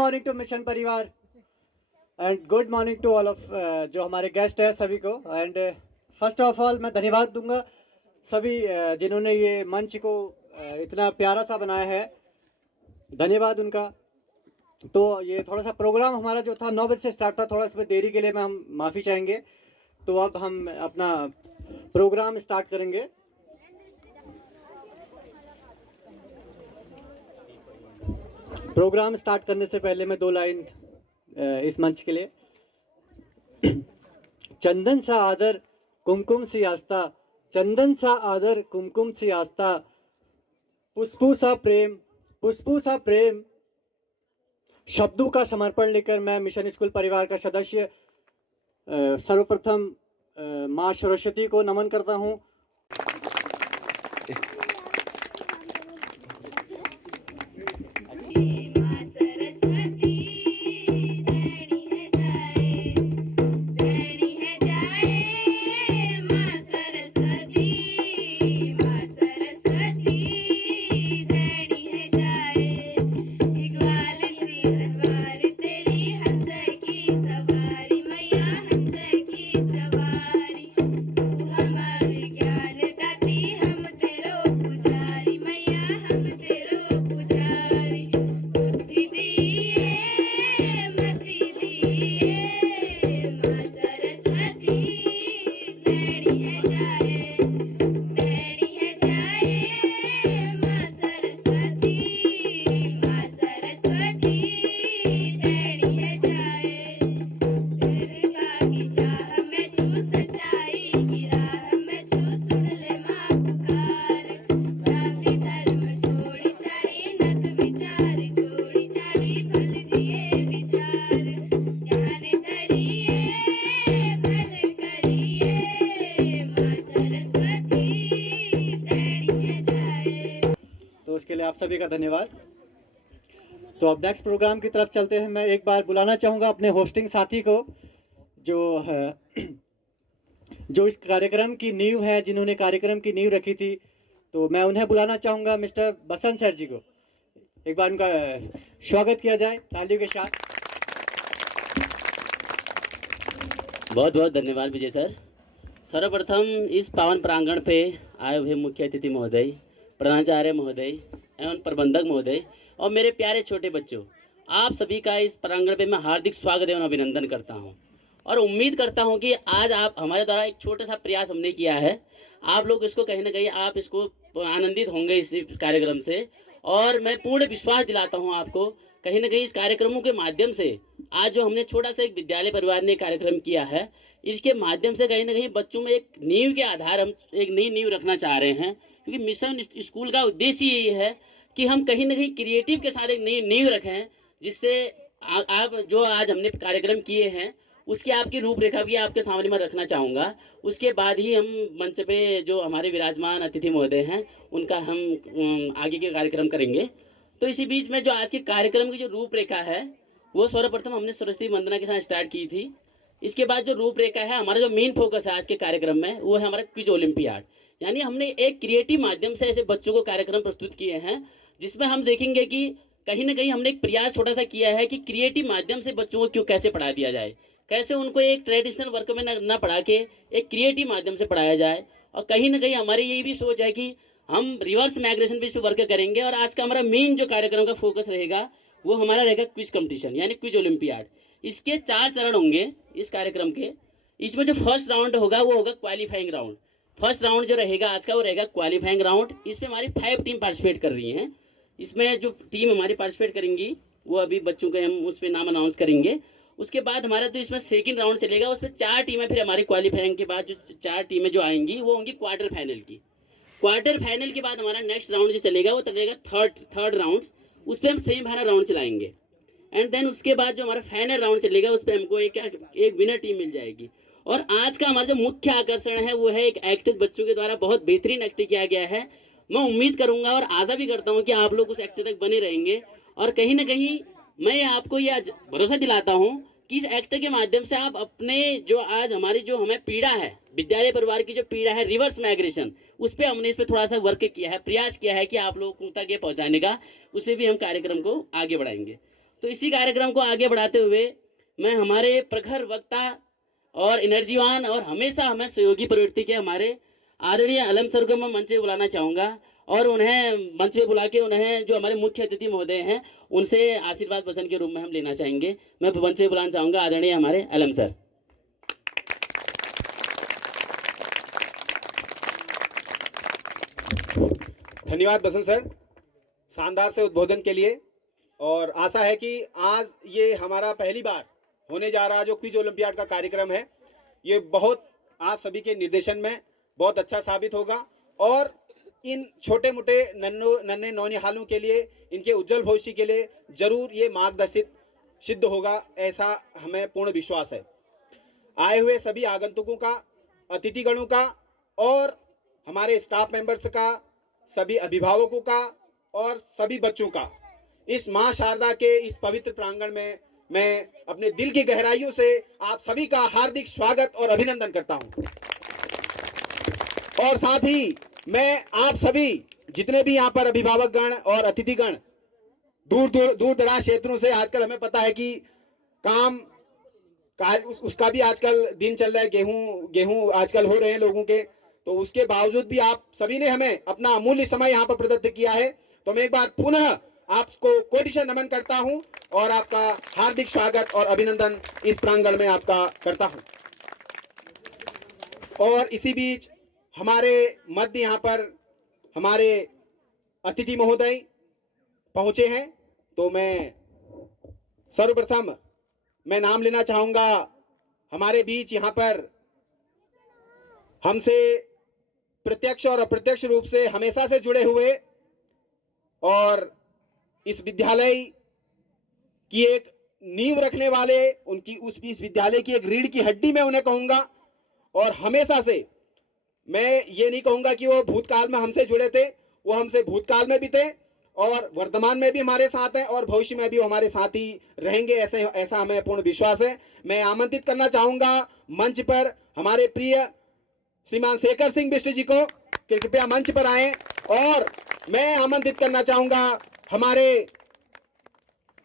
Morning to mission परिवार and good morning to all of जो हमारे गेस्ट हैं सभी को। एंड फर्स्ट ऑफ ऑल मैं धन्यवाद दूंगा सभी जिन्होंने ये मंच को इतना प्यारा सा बनाया है, धन्यवाद उनका। तो ये थोड़ा सा प्रोग्राम हमारा जो था 9 बजे से स्टार्ट था, थोड़ा इसमें देरी के लिए मैं हम माफ़ी चाहेंगे। तो अब हम अपना प्रोग्राम स्टार्ट करेंगे। प्रोग्राम स्टार्ट करने से पहले मैं 2 लाइन इस मंच के लिए। चंदन सा आदर कुमकुम सी आस्था, चंदन सा आदर कुमकुम सी आस्था, पुष्पू सा प्रेम शब्दों का समर्पण लेकर मैं मिशन स्कूल परिवार का सदस्य सर्वप्रथम माँ सरस्वती को नमन करता हूँ। आप सभी का धन्यवाद। तो अब नेक्स्ट प्रोग्राम की तरफ चलते हैं। मैं एक बार बुलाना चाहूँगा अपने होस्टिंग साथी को जो इस कार्यक्रम की नींव है, जिन्होंने कार्यक्रम की नींव रखी थी। तो मैं उन्हें बुलाना चाहूँगा, मिस्टर बसंत सर जी को। एक बार उनका स्वागत किया जाए तालियों के साथ। बहुत बहुत धन्यवाद विजय सर। सर्वप्रथम इस पावन प्रांगण पे आए हुए मुख्य अतिथि महोदय, प्रधानाचार्य महोदय एवं प्रबंधक महोदय और मेरे प्यारे छोटे बच्चों, आप सभी का इस प्रांगण पे मैं हार्दिक स्वागत एवं अभिनंदन करता हूं और उम्मीद करता हूं कि आज आप हमारे द्वारा एक छोटा सा प्रयास हमने किया है, आप लोग इसको कहीं ना कहीं आप इसको आनंदित होंगे इस कार्यक्रम से। और मैं पूर्ण विश्वास दिलाता हूँ आपको, कहीं ना कहीं इस कार्यक्रमों के माध्यम से आज जो हमने छोटा सा एक विद्यालय परिवार ने कार्यक्रम किया है, इसके माध्यम से कहीं ना कहीं बच्चों में एक नींव के आधार हम एक नई नींव रखना चाह रहे हैं। क्योंकि मिशन स्कूल का उद्देश्य यही है कि हम कहीं ना कहीं क्रिएटिव के साथ एक नई नींव रखें, जिससे आप जो आज हमने कार्यक्रम किए हैं उसकी आपकी रूपरेखा भी आपके सामने में रखना चाहूँगा। उसके बाद ही हम मंच पे जो हमारे विराजमान अतिथि महोदय हैं उनका हम आगे के कार्यक्रम करेंगे। तो इसी बीच में जो आज के कार्यक्रम की जो रूपरेखा है वो सर्वप्रथम हमने सरस्वती वंदना के साथ स्टार्ट की थी। इसके बाद जो रूपरेखा है, हमारा जो मेन फोकस है आज के कार्यक्रम में वो है हमारा क्विज ओलंपियाड। यानी हमने एक क्रिएटिव माध्यम से ऐसे बच्चों को कार्यक्रम प्रस्तुत किए हैं जिसमें हम देखेंगे कि कहीं ना कहीं हमने एक प्रयास छोटा सा किया है कि क्रिएटिव माध्यम से बच्चों को कैसे पढ़ा दिया जाए, कैसे उनको एक ट्रेडिशनल वर्क में न पढ़ा के एक क्रिएटिव माध्यम से पढ़ाया जाए। और कहीं ना कहीं हमारी यही भी सोच है कि हम रिवर्स माइग्रेशन पे इस पर वर्क करेंगे। और आज का हमारा मेन जो कार्यक्रम का फोकस रहेगा वो हमारा रहेगा क्विज कंपटीशन यानी क्विज ओलंपियाड। इसके 4 चरण होंगे इस कार्यक्रम के। इसमें जो फर्स्ट राउंड होगा वो होगा क्वालिफाइंग राउंड। फर्स्ट राउंड जो रहेगा आज का वो रहेगा क्वालिफाइंग राउंड। इसमें हमारी 5 टीम पार्टिसिपेट कर रही हैं। इसमें जो टीम हमारी पार्टिसिपेट करेंगी वो अभी बच्चों के हम उस पर नाम अनाउंस करेंगे। उसके बाद हमारा तो इसमें सेकंड राउंड चलेगा, उसमें 4 टीमें फिर हमारी क्वालिफाइंग के बाद जो 4 टीमें जो आएंगी वो होंगी क्वार्टर फाइनल की। क्वार्टर फाइनल के बाद हमारा नेक्स्ट राउंड जो चलेगा वो चलेगा थर्ड राउंड। उस पर हम सेमीफाइनल राउंड चलाएंगे। एंड देन उसके बाद जो हमारा फाइनल राउंड चलेगा उस पर हमको एक विनर टीम मिल जाएगी। और आज का हमारा जो मुख्य आकर्षण है वो है एक एक्ट बच्चों के द्वारा बहुत बेहतरीन एक्ट किया गया है। मैं उम्मीद करूंगा और आशा भी करता हूं कि आप लोग उस एक्ट तक बने रहेंगे। और कहीं ना कहीं मैं आपको ये भरोसा दिलाता हूं कि इस एक्ट के माध्यम से आप अपने जो आज हमारी जो हमें पीड़ा है, विद्यालय परिवार की जो पीड़ा है रिवर्स माइग्रेशन, उस पर हमने इस पर थोड़ा सा वर्क किया है, प्रयास किया है कि आप लोगों तक ये पहुंचाने का। उस पर भी हम कार्यक्रम को आगे बढ़ाएंगे। तो इसी कार्यक्रम को आगे बढ़ाते हुए मैं हमारे प्रखर वक्ता और एनर्जीवान और हमेशा हमें सहयोगी प्रवृत्ति के हमारे आदरणीय अलम सर को मैं मंच पे बुलाना चाहूँगा और उन्हें मंच पे बुला के उन्हें जो हमारे मुख्य अतिथि महोदय हैं उनसे आशीर्वाद वचन के रूप में हम लेना चाहेंगे। मैं मंच पे बुलाना चाहूँगा आदरणीय हमारे अलम सर। धन्यवाद बसंत सर, शानदार से उद्बोधन के लिए। और आशा है कि आज ये हमारा पहली बार होने जा रहा जो क्विज ओलंपियाड का कार्यक्रम है, ये बहुत आप सभी के निर्देशन में बहुत अच्छा साबित होगा और इन छोटे मोटे नन्हे नौनिहालों के लिए, इनके उज्जवल भविष्य के लिए जरूर ये मार्गदर्शित सिद्ध होगा, ऐसा हमें पूर्ण विश्वास है। आए हुए सभी आगंतुकों का, अतिथिगणों का और हमारे स्टाफ मेंबर्स का, सभी अभिभावकों का और सभी बच्चों का इस मां शारदा के इस पवित्र प्रांगण में मैं अपने दिल की गहराइयों से आप सभी का हार्दिक स्वागत और अभिनंदन करता हूं। और साथ ही मैं आप सभी जितने भी यहाँ पर अभिभावक गण और अतिथिगण दूर दराज क्षेत्रों से, आजकल हमें पता है कि उसका भी आजकल दिन चल रहा है, गेहूं आजकल हो रहे हैं लोगों के, तो उसके बावजूद भी आप सभी ने हमें अपना अमूल्य समय यहाँ पर प्रदत्त किया है। तो मैं एक बार पुनः आपको कोटिशा नमन करता हूं और आपका हार्दिक स्वागत और अभिनंदन इस प्रांगण में आपका करता हूं। और इसी बीच हमारे मध्य यहाँ पर हमारे अतिथि महोदय पहुंचे हैं, तो मैं सर्वप्रथम मैं नाम लेना चाहूंगा। हमारे बीच यहाँ पर हमसे प्रत्यक्ष और अप्रत्यक्ष रूप से हमेशा से जुड़े हुए और इस विद्यालय की एक नींव रखने वाले, उनकी इस विद्यालय की एक रीढ़ की हड्डी में उन्हें कहूंगा। और हमेशा से मैं ये नहीं कहूंगा कि वो भूतकाल में हमसे जुड़े थे, वो हमसे भूतकाल में भी थे और वर्तमान में भी हमारे साथ हैं और भविष्य में भी वो हमारे साथ ही रहेंगे, ऐसा हमें पूर्ण विश्वास है। मैं आमंत्रित करना चाहूंगा मंच पर हमारे प्रिय श्रीमान शेखर सिंह बिष्ट जी को, कृपया मंच पर आए। और मैं आमंत्रित करना चाहूंगा हमारे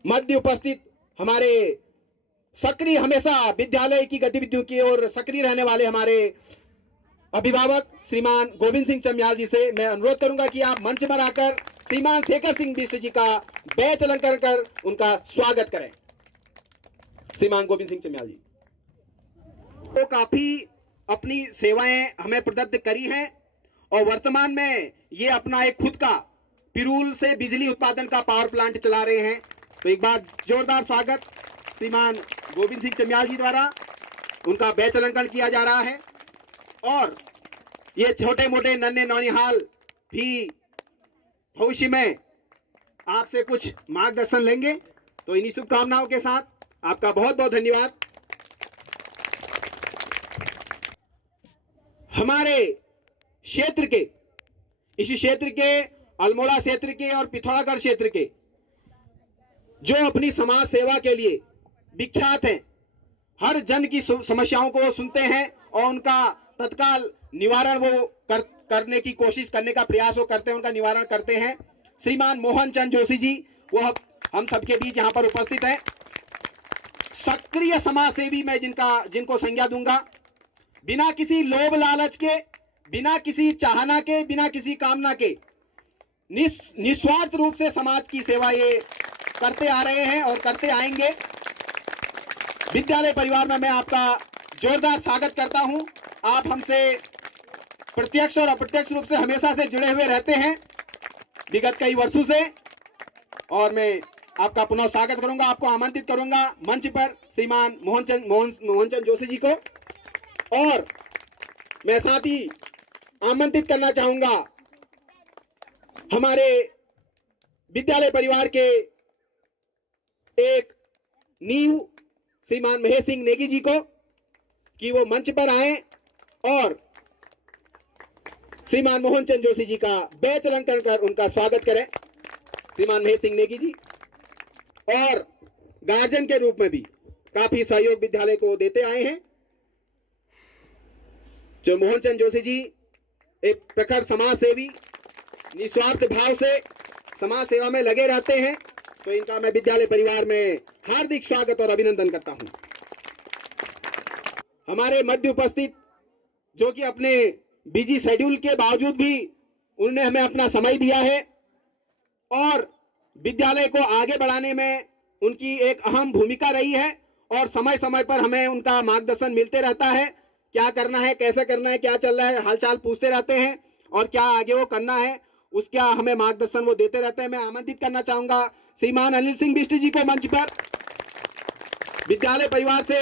मध्य उपस्थित हमारे सक्रिय, हमेशा विद्यालय की गतिविधियों की ओर सक्रिय रहने वाले हमारे अभिभावक श्रीमान गोविंद सिंह चमियाल जी से मैं अनुरोध करूंगा कि आप मंच पर आकर श्रीमान शेखर सिंह बिष्ट जी का बैच अलंकरण कर उनका स्वागत करें। श्रीमान गोविंद सिंह चमियाल जी तो काफी अपनी सेवाएं हमें प्रदत्त करी हैं और वर्तमान में ये अपना एक खुद का पिरूल से बिजली उत्पादन का पावर प्लांट चला रहे हैं। तो एक बार जोरदार स्वागत श्रीमान गोविंद सिंह चमियाल जी द्वारा, उनका बैच अलंकरण किया जा रहा है। और ये छोटे मोटे नन्हे नौनिहाल भी भविष्य में आपसे कुछ मार्गदर्शन लेंगे। तो इन्हीं शुभकामनाओं के साथ आपका बहुत बहुत धन्यवाद। हमारे क्षेत्र के, इसी क्षेत्र के अल्मोड़ा क्षेत्र के और पिथौरागढ़ क्षेत्र के जो अपनी समाज सेवा के लिए विख्यात हैं, हर जन की समस्याओं को वो सुनते हैं और उनका तत्काल निवारण वो करने की कोशिश, करने का प्रयास वो करते हैं, उनका निवारण करते हैं। श्रीमान मोहन चंद जोशी जी वो हम सबके बीच यहाँ पर उपस्थित हैं। सक्रिय समाज सेवी मैं जिनको संज्ञा दूंगा, बिना किसी लोभ लालच के, बिना किसी चाहना के, बिना किसी कामना के निस्वार्थ रूप से समाज की सेवा ये करते आ रहे हैं और करते आएंगे। विद्यालय परिवार में मैं आपका जोरदार स्वागत करता हूं। आप हमसे प्रत्यक्ष और अप्रत्यक्ष रूप से हमेशा से जुड़े हुए रहते हैं विगत कई वर्षों से, और मैं आपका पुनः स्वागत करूंगा। आपको आमंत्रित करूंगा मंच पर श्रीमान मोहन चंद जोशी जी को। और मैं साथ ही आमंत्रित करना चाहूंगा हमारे विद्यालय परिवार के एक नींव श्रीमान महेश सिंह नेगी जी को कि वो मंच पर आए और श्रीमान मोहन चंद जोशी जी का बैच अलंकरण कर उनका स्वागत करें। श्रीमान महेश सिंह नेगी जी और गार्जियन के रूप में भी काफी सहयोग विद्यालय को देते आए हैं। जो मोहन चंद जोशी जी एक प्रखर समाज सेवी, निस्वार्थ भाव से समाज सेवा में लगे रहते हैं तो इनका मैं विद्यालय परिवार में हार्दिक स्वागत और अभिनंदन करता हूं। हमारे मध्य उपस्थित जो कि अपने बिजी शेड्यूल के बावजूद भी उन्होंने हमें अपना समय दिया है और विद्यालय को आगे बढ़ाने में उनकी एक अहम भूमिका रही है और समय समय पर हमें उनका मार्गदर्शन मिलते रहता है। क्या करना है, कैसे करना है, क्या चल रहा है, हालचाल पूछते रहते हैं और क्या आगे वो करना है उसका हमें मार्गदर्शन वो देते रहते हैं। मैं आमंत्रित करना चाहूंगा श्रीमान अनिल सिंह बिष्ट जी को मंच पर। विद्यालय परिवार से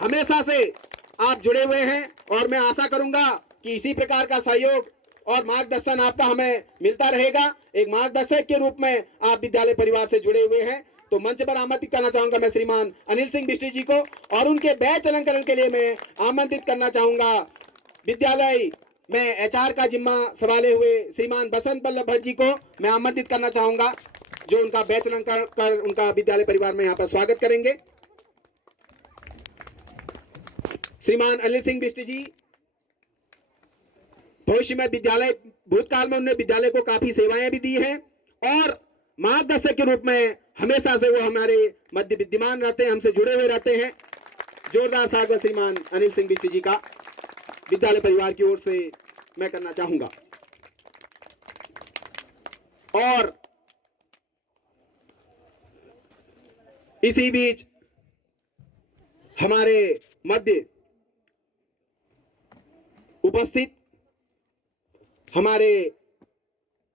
हमेशा से आप जुड़े हुए हैं और मैं आशा करूंगा कि इसी प्रकार का सहयोग और मार्गदर्शन आपका हमें मिलता रहेगा। एक मार्गदर्शक के रूप में आप विद्यालय परिवार से जुड़े हुए हैं, तो मंच पर आमंत्रित करना चाहूंगा मैं श्रीमान अनिल सिंह बिष्ट जी को और उनके बैच अलंकरण के लिए मैं आमंत्रित करना चाहूंगा विद्यालय में एचआर का जिम्मा संभाले हुए श्रीमान बसंत बल्लभ भट्ट जी को मैं आमंत्रित करना चाहूंगा, जो उनका बैच अलंकरण कर उनका विद्यालय परिवार में यहाँ पर स्वागत करेंगे। श्रीमान अनिल सिंह बिष्ट जी भविष्य में विद्यालय भूतकाल में उन्होंने विद्यालय को काफी सेवाएं भी दी हैं और मार्गदर्शक के रूप में हमेशा से वो हमारे मध्य विद्यमान रहते हैं, हमसे जुड़े हुए रहते हैं। जोरदार स्वागत श्रीमान अनिल सिंह बिष्ट जी का विद्यालय परिवार की ओर से मैं करना चाहूंगा। और इसी बीच हमारे मध्य उपस्थित हमारे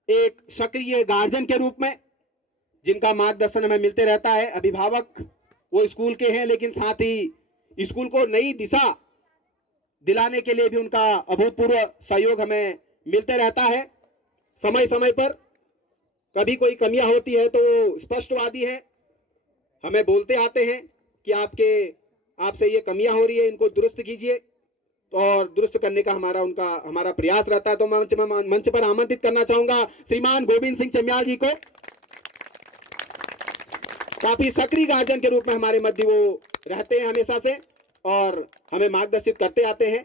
एक सक्रिय गार्जियन के रूप में जिनका मार्गदर्शन हमें मिलते रहता है, अभिभावक वो स्कूल के हैं लेकिन साथ ही स्कूल को नई दिशा दिलाने के लिए भी उनका अभूतपूर्व सहयोग हमें मिलते रहता है। समय समय पर कभी कोई कमियां होती है तो वो स्पष्टवादी है, हमें बोलते आते हैं कि आपसे ये कमियां हो रही है, इनको दुरुस्त कीजिए और दुरुस्त करने का हमारा प्रयास रहता है। तो मैं मंच पर आमंत्रित करना चाहूंगा श्रीमान गोविंद सिंह चमियाल जी को। काफी सक्रिय गार्जियन के रूप में हमारे मध्य वो रहते हैं हमेशा से और हमें मार्गदर्शित करते आते हैं।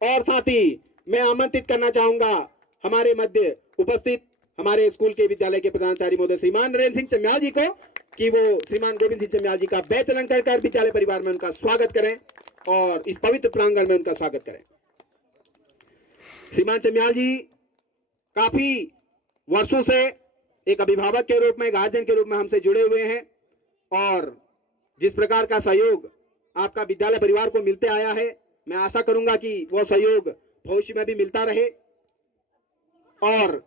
और साथ ही मैं आमंत्रित करना चाहूंगा हमारे मध्य उपस्थित हमारे स्कूल के विद्यालय के प्रधानाचार्य महोदय श्रीमान नरेंद्र सिंह चमियाल जी को कि वो श्रीमान गोविंद सिंह चमियाल जी का बैच अलंकरण कर विद्यालय परिवार में उनका स्वागत करें और इस पवित्र प्रांगण में उनका स्वागत करें। श्रीमान चमियाल जी काफी वर्षों से एक अभिभावक के रूप में, गार्जियन के रूप में हमसे जुड़े हुए हैं और जिस प्रकार का सहयोग आपका विद्यालय परिवार को मिलते आया है, मैं आशा करूंगा कि वो सहयोग भविष्य में भी मिलता रहे और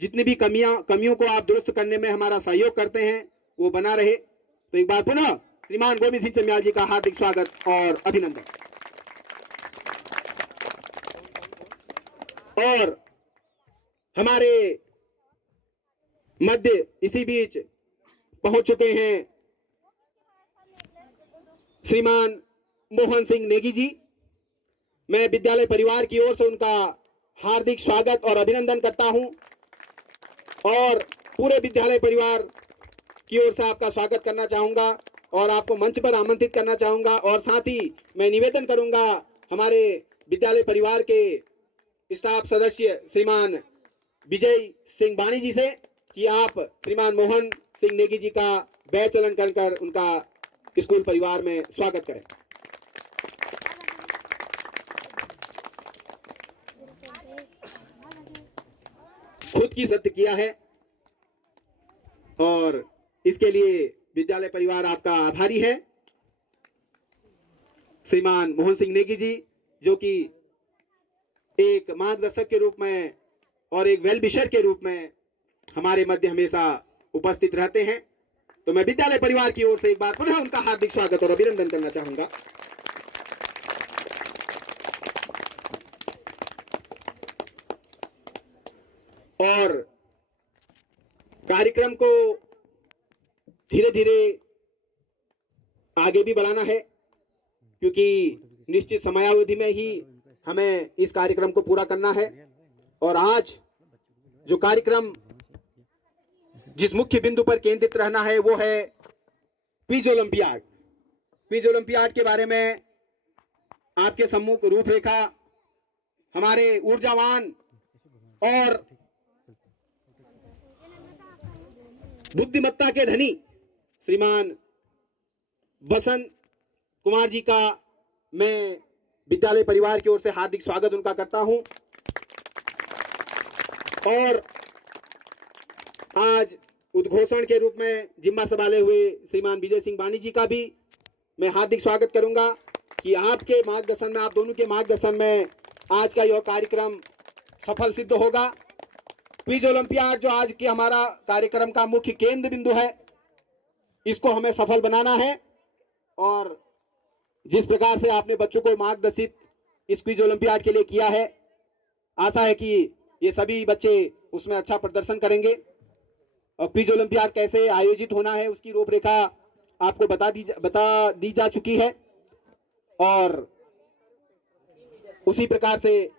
जितनी भी कमियों को आप दुरुस्त करने में हमारा सहयोग करते हैं वो बना रहे। तो एक बार पुनः श्रीमान गोविंद सिंह चमियाल जी का हार्दिक स्वागत और अभिनंदन। और हमारे मध्य इसी बीच पहुंच चुके हैं श्रीमान मोहन सिंह नेगी जी। मैं विद्यालय परिवार की ओर से उनका हार्दिक स्वागत और अभिनंदन करता हूं और पूरे विद्यालय परिवार की ओर से आपका स्वागत करना चाहूंगा और आपको मंच पर आमंत्रित करना चाहूंगा। और साथ ही मैं निवेदन करूंगा हमारे विद्यालय परिवार के स्टाफ सदस्य श्रीमान विजय सिंह बाणी जी से कि आप श्रीमान मोहन सिंह नेगी जी का बैच अलंकरण कर उनका स्कूल परिवार में स्वागत करें। खुद की सत्य किया है और इसके लिए विद्यालय परिवार आपका आभारी है। श्रीमान मोहन सिंह नेगी जी जो कि एक मार्गदर्शक के रूप में और एक वेल विशर के रूप में हमारे मध्य हमेशा उपस्थित रहते हैं, तो मैं विद्यालय परिवार की ओर से एक बार पुनः उनका हार्दिक स्वागत और अभिनंदन करना चाहूंगा। और कार्यक्रम को धीरे धीरे आगे भी बढ़ाना है क्योंकि निश्चित समयावधि में ही हमें इस कार्यक्रम को पूरा करना है। और आज जो कार्यक्रम जिस मुख्य बिंदु पर केंद्रित रहना है वो है क्विज ओलंपियाड। क्विज ओलंपियाड के बारे में आपके सम्मुख रूपरेखा हमारे ऊर्जावान और बुद्धिमत्ता के धनी श्रीमान बसंत कुमार जी का मैं विद्यालय परिवार की ओर से हार्दिक स्वागत उनका करता हूं। और आज उद्घोषण के रूप में जिम्मा संभाले हुए श्रीमान विजय सिंह बानी जी का भी मैं हार्दिक स्वागत करूंगा कि आपके मार्गदर्शन में, आप दोनों के मार्गदर्शन में आज का यह कार्यक्रम सफल सिद्ध होगा। क्विज ओलंपियाड जो आज के हमारा कार्यक्रम का मुख्य केंद्र बिंदु है, इसको हमें सफल बनाना है। और जिस प्रकार से आपने बच्चों को मार्गदर्शित इस क्विज ओलंपियाड के लिए किया है, आशा है कि ये सभी बच्चे उसमें अच्छा प्रदर्शन करेंगे। और क्विज ओलंपियाड कैसे आयोजित होना है उसकी रूपरेखा आपको बता दी जा चुकी है। और उसी प्रकार से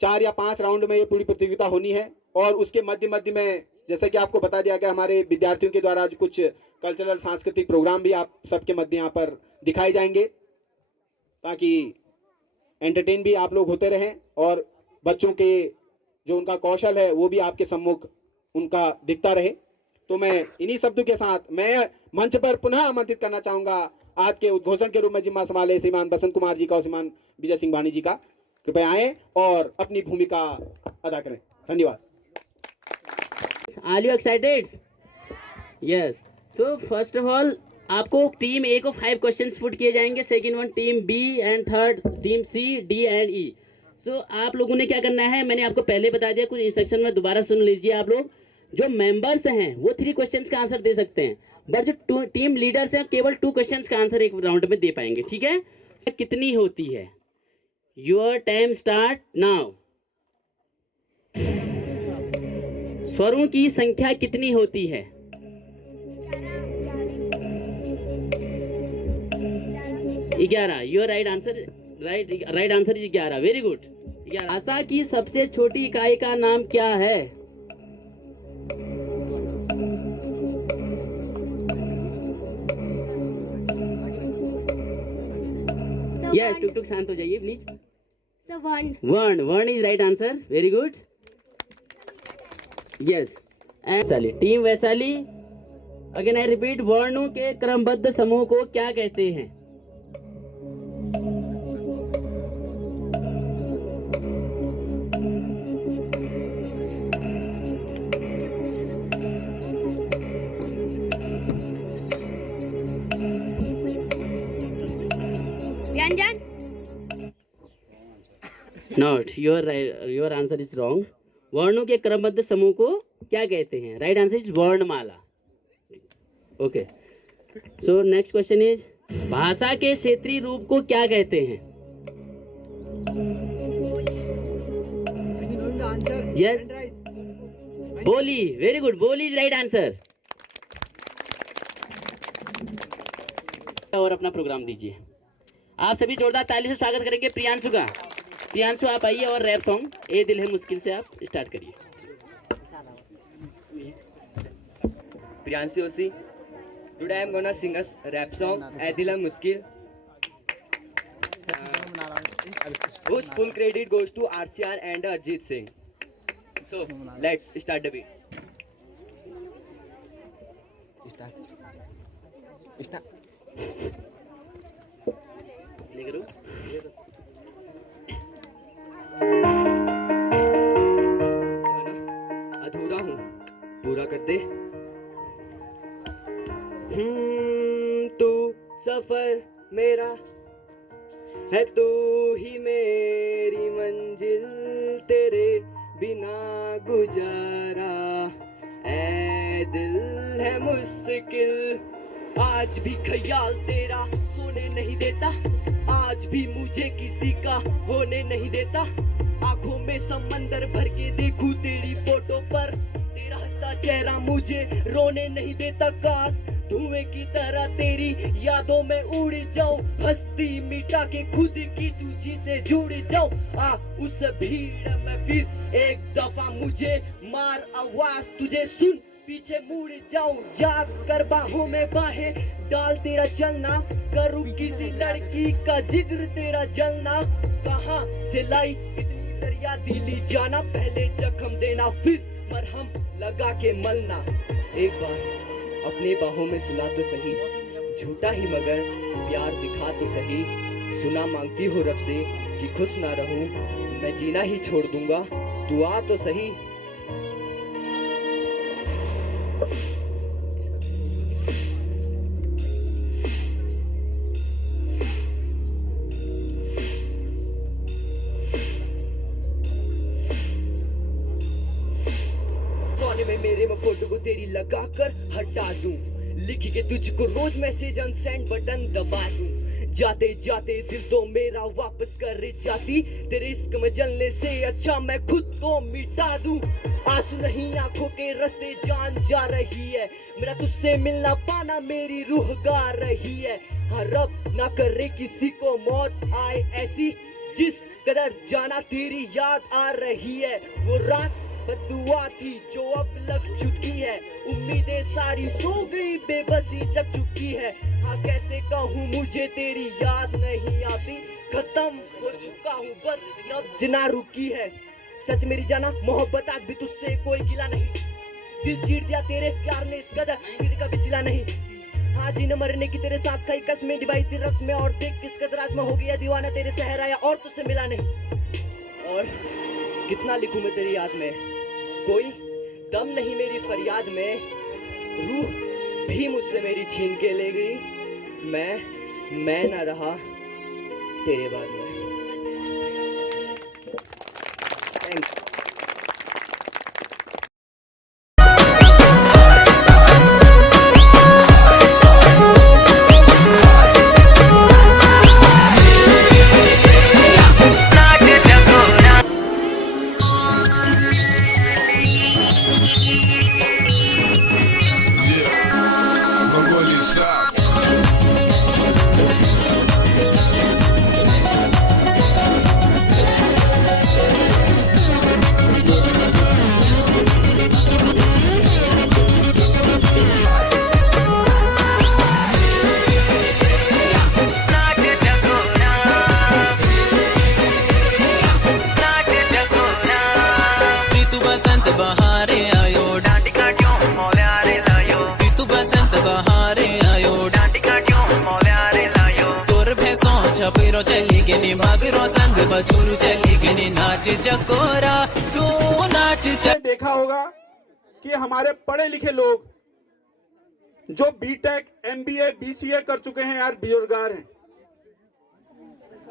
4 या 5 राउंड में ये पूरी प्रतियोगिता होनी है। और उसके मध्य मध्य में जैसे कि आपको बता दिया गया, हमारे विद्यार्थियों के द्वारा आज कुछ कल्चरल सांस्कृतिक प्रोग्राम भी आप सबके मध्य यहाँ पर दिखाए जाएंगे, ताकि एंटरटेन भी आप लोग होते रहें और बच्चों के जो उनका कौशल है वो भी आपके सम्मुख उनका दिखता रहे। तो मैं इन्हीं शब्दों के साथ मैं मंच पर पुनः आमंत्रित करना चाहूंगा आज के उद्घोषण के रूप में जिम्मा संभाले श्रीमान बसंत कुमार जी का और श्रीमान विजय सिंह बानी जी का। कृपया आए और अपनी भूमिका अदा करें। धन्यवाद। Are you excited? Yes. So first of all, आपको टीम ए को 5 क्वेश्चंस पुट किए जाएंगे, second one team B and third team C, D and E. So आप लोगों ने क्या करना है, मैंने आपको पहले बता दिया, कुछ इंस्ट्रक्शन में दोबारा सुन लीजिए। आप लोग जो मेंबर्स हैं वो 3 क्वेश्चंस का आंसर दे सकते हैं, बट जो टीम लीडर्स हैं केवल 2 क्वेश्चंस का आंसर एक राउंड में दे पाएंगे। ठीक है? कितनी होती है? Your time start now. स्वरों की संख्या कितनी होती है? 11। Your right answer is 11। Very good. भाषा की सबसे छोटी इकाई का नाम क्या है? यस, टुक टुक शांत हो जाइए प्लीज। वर्ण is right answer. Very good. Yes. And team Vaishali, again I repeat, वर्णों के क्रमबद्ध समूह को क्या कहते हैं? व्यंजन। Not your answer is wrong. वर्णों के क्रमबद्ध समूह को क्या कहते हैं? राइट आंसर इज वर्णमाला। Okay, so next question is, भाषा के क्षेत्रीय रूप को क्या कहते हैं? यस, बोली। वेरी गुड, बोली इज राइट आंसर। और अपना प्रोग्राम दीजिए। आप सभी जोरदार ताली से स्वागत करेंगे प्रियांशु का। प्रियांशु आप आइए और रैप सॉन्ग ए दिल है मुश्किल से आप स्टार्ट करिए। Priyanshu Osi. Today I am gonna sing a rap song, "Ae Dil Hai Mushkil." Whose full credit goes to RCR and Arjit Singh. So let's start the beat. Start. अधूरा हूँ, पूरा कर दे। तू सफर मेरा है, तू ही मेरी मंजिल, तेरे बिना गुजारा ऐ दिल है मुश्किल। आज भी ख्याल तेरा सोने नहीं देता, आज भी मुझे किसी का होने नहीं देता। आंखों में समंदर भर के देखूं तेरी फोटो पर, तेरा हंसता चेहरा मुझे रोने नहीं देता। काश धुएं की तरह तेरी यादों में उड़ जाऊं, हस्ती मिटा के खुद की तुझी से जुड़ जाऊं। उस भीड़ में फिर एक दफा मुझे मार आवाज, तुझे सुन पीछे मुड़ जाऊं। याद कर बाहों में बाहें डाल तेरा चलना, करूं किसी लड़की का जिग्र तेरा जलना। कहां से लाई इतनी दरिया दिली जाना, पहले जख्म देना फिर मरहम लगा के मलना। एक बार अपनी बाहों में सुला तो सही, झूठा ही मगर प्यार दिखा तो सही। सुना मांगती हो रब से कि खुश ना रहूं, मैं जीना ही छोड़ दूंगा, तू आ तो सही। कोने में मेरे में फोटो को तेरी लगा कर हटा दूं, लिख के तुझको रोज मैसेज अनसेंड बटन दबा दूं। जाते जाते दिल तो मेरा वापस कर जाती, तेरे इश्क में जलने से अच्छा मैं खुद को मिटा दूं। आंसू नहीं आंखों के रास्ते जान जा रही है, मेरा तुझसे मिलना पाना मेरी रूह गा रही है। हाँ रब ना करे किसी को मौत आए ऐसी, जिस कदर जाना तेरी याद आ रही है। वो रात बद्दुआ थी जो अब लग चुकी है, उम्मीदें सारी सो गई, बेबसी जग चुकी है। हाँ कैसे कहूँ मुझे तेरी याद नहीं आती, खत्म हो चुका हूँ बस नब्ज ना रुकी है। सच मेरी जाना मोहब्बत आज भी तुझसे कोई गिला नहीं, दिल चीर दिया तेरे प्यार ने इस कदर फिर कभी सिला नहीं। हाँ जीने मरने की तेरे साथ खाई कसमें निभाई थी रस्में, और देख किस कदर आज मैं हो गया दीवाना तेरे शहर आया और तुझसे मिला नहीं। और कितना लिखूं मैं तेरी याद में, कोई दम नहीं मेरी फरियाद में। रूह भी मुझसे मेरी छीन के ले गई, मैं ना रहा तेरे बाद में। Thank you. छपेरो चली गनी मगरो संग बछुरु चली गनी नाच चकोरा तू नाच देखा होगा कि हमारे पढ़े लिखे लोग जो बीटेक, एमबीए, बीसीए कर चुके हैं यार बेरोजगार हैं।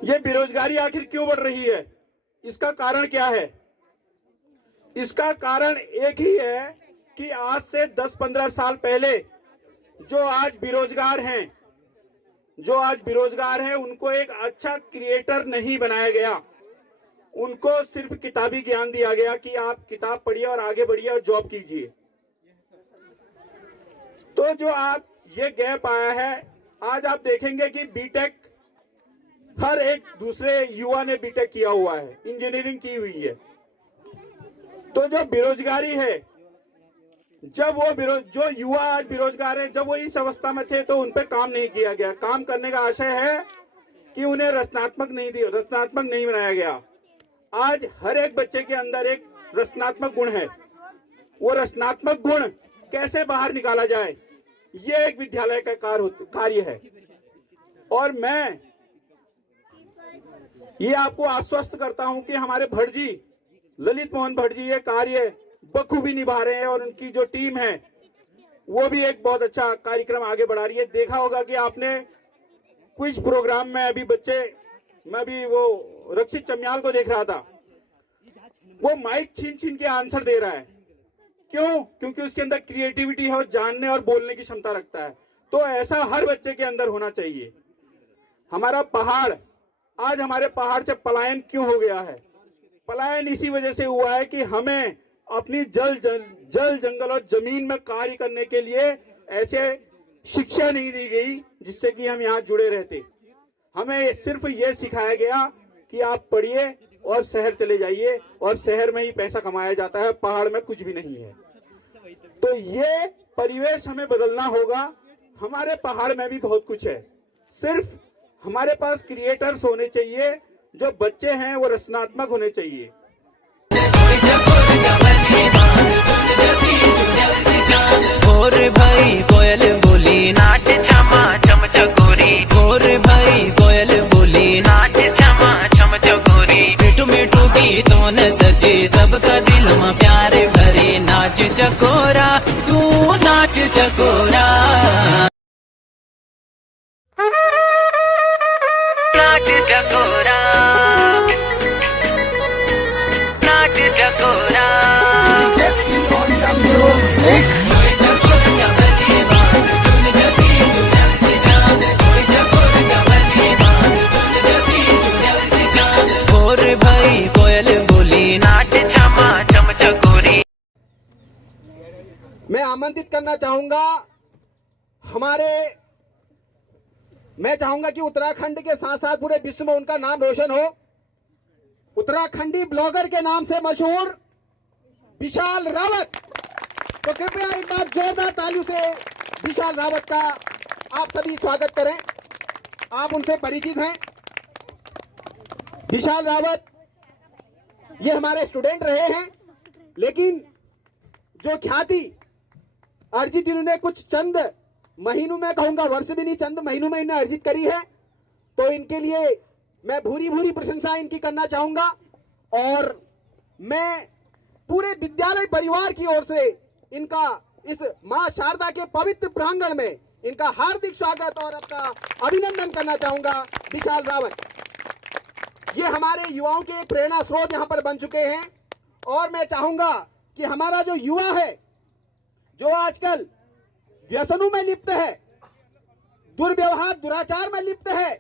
ये बेरोजगारी आखिर क्यों बढ़ रही है? इसका कारण क्या है? इसका कारण एक ही है कि आज से 10-15 साल पहले जो आज बेरोजगार हैं उनको एक अच्छा क्रिएटर नहीं बनाया गया। उनको सिर्फ किताबी ज्ञान दिया गया कि आप किताब पढ़िए और आगे बढ़िए और जॉब कीजिए। तो जो आप ये गैप आया है, आज आप देखेंगे कि बीटेक हर एक दूसरे युवा ने बीटेक किया हुआ है, इंजीनियरिंग की हुई है। तो जो बेरोजगारी है, जब जो युवा आज बेरोजगार हैं, जब वो इस अवस्था में थे तो उन पे काम नहीं किया गया। काम करने का आशय है कि उन्हें रचनात्मक नहीं बनाया गया। आज हर एक बच्चे के अंदर एक रचनात्मक गुण है। वो रचनात्मक गुण कैसे बाहर निकाला जाए, ये एक विद्यालय का कार्य है। और मैं ये आपको आश्वस्त करता हूं कि हमारे भट्ट जी, ललित मोहन भट्ट जी, ये कार्य बखूबी निभा रहे हैं और उनकी जो टीम है वो भी एक बहुत अच्छा कार्यक्रम आगे बढ़ा रही है। देखा होगा कि आपने क्विज प्रोग्राम में मैं भी वो रक्षित चमियाल को देख रहा था, वो माइक छीन के आंसर दे रहा है। क्यों? क्योंकि उसके अंदर क्रिएटिविटी है, वो जानने और बोलने की क्षमता रखता है। तो ऐसा हर बच्चे के अंदर होना चाहिए। हमारा पहाड़, आज हमारे पहाड़ से पलायन क्यों हो गया है? पलायन इसी वजह से हुआ है कि हमें अपनी जल जंगल और जमीन में कार्य करने के लिए ऐसे शिक्षा नहीं दी गई जिससे कि हम यहाँ जुड़े रहते। हमें सिर्फ ये सिखाया गया कि आप पढ़िए और शहर चले जाइए और शहर में ही पैसा कमाया जाता है, पहाड़ में कुछ भी नहीं है। तो ये परिवेश हमें बदलना होगा। हमारे पहाड़ में भी बहुत कुछ है, सिर्फ हमारे पास क्रिएटर्स होने चाहिए। जो बच्चे हैं वो रचनात्मक होने चाहिए। भाई कोयल बोली नाच छमा छम चकोरी, गोर भाई कोयल बोली नाच छमा छम चकोरी, मिठू मिठू गीतों ने सजे सबका दिल में प्यार भरे, नाच चकोरा तू नाच चकोरा, नाच चकोरा, नाच चकोरा। गोर भाई कोयल बोली नाच छमा छम चकोरी। मैं आमंत्रित करना चाहूंगा मैं चाहूंगा कि उत्तराखंड के साथ साथ पूरे विश्व में उनका नाम रोशन हो। उत्तराखंडी ब्लॉगर के नाम से मशहूर विशाल रावत, तो कृपया एक बार जोरदार तालियों से विशाल रावत का आप सभी स्वागत करें। आप उनसे परिचित हैं। विशाल रावत ये हमारे स्टूडेंट रहे हैं, लेकिन जो ख्याति अर्जित इन्होंने कुछ चंद महीनों में, कहूंगा वर्ष भी नहीं, चंद महीनों में इन्हें अर्जित करी है, तो इनके लिए मैं भूरी भूरी प्रशंसा इनकी करना चाहूंगा। और मैं पूरे विद्यालय परिवार की ओर से इनका इस मां शारदा के पवित्र प्रांगण में इनका हार्दिक स्वागत और अपना अभिनंदन करना चाहूंगा। विशाल रावत ये हमारे युवाओं के एक प्रेरणा स्रोत यहां पर बन चुके हैं। और मैं चाहूंगा कि हमारा जो युवा है, जो आजकल व्यसनों में लिप्त है, दुर्व्यवहार दुराचार में लिप्त है,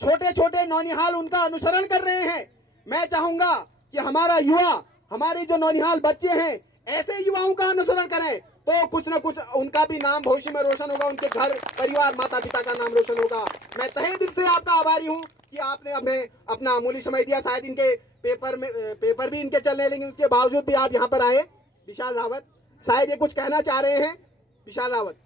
छोटे छोटे नौनिहाल उनका अनुसरण कर रहे हैं, मैं चाहूंगा कि हमारा युवा, हमारे जो नौनिहाल बच्चे हैं, ऐसे युवाओं का अनुसरण करें, तो कुछ न कुछ उनका भी नाम भविष्य में रोशन होगा, उनके घर परिवार माता पिता का नाम रोशन होगा। मैं तहे दिल से आपका आभारी हूं कि आपने हमें अपना अमूल्य समय दिया। शायद इनके पेपर भी इनके चलने, लेकिन उसके बावजूद भी आप यहाँ पर आए। विशाल रावत शायद ये कुछ कहना चाह रहे हैं। विशाल रावत।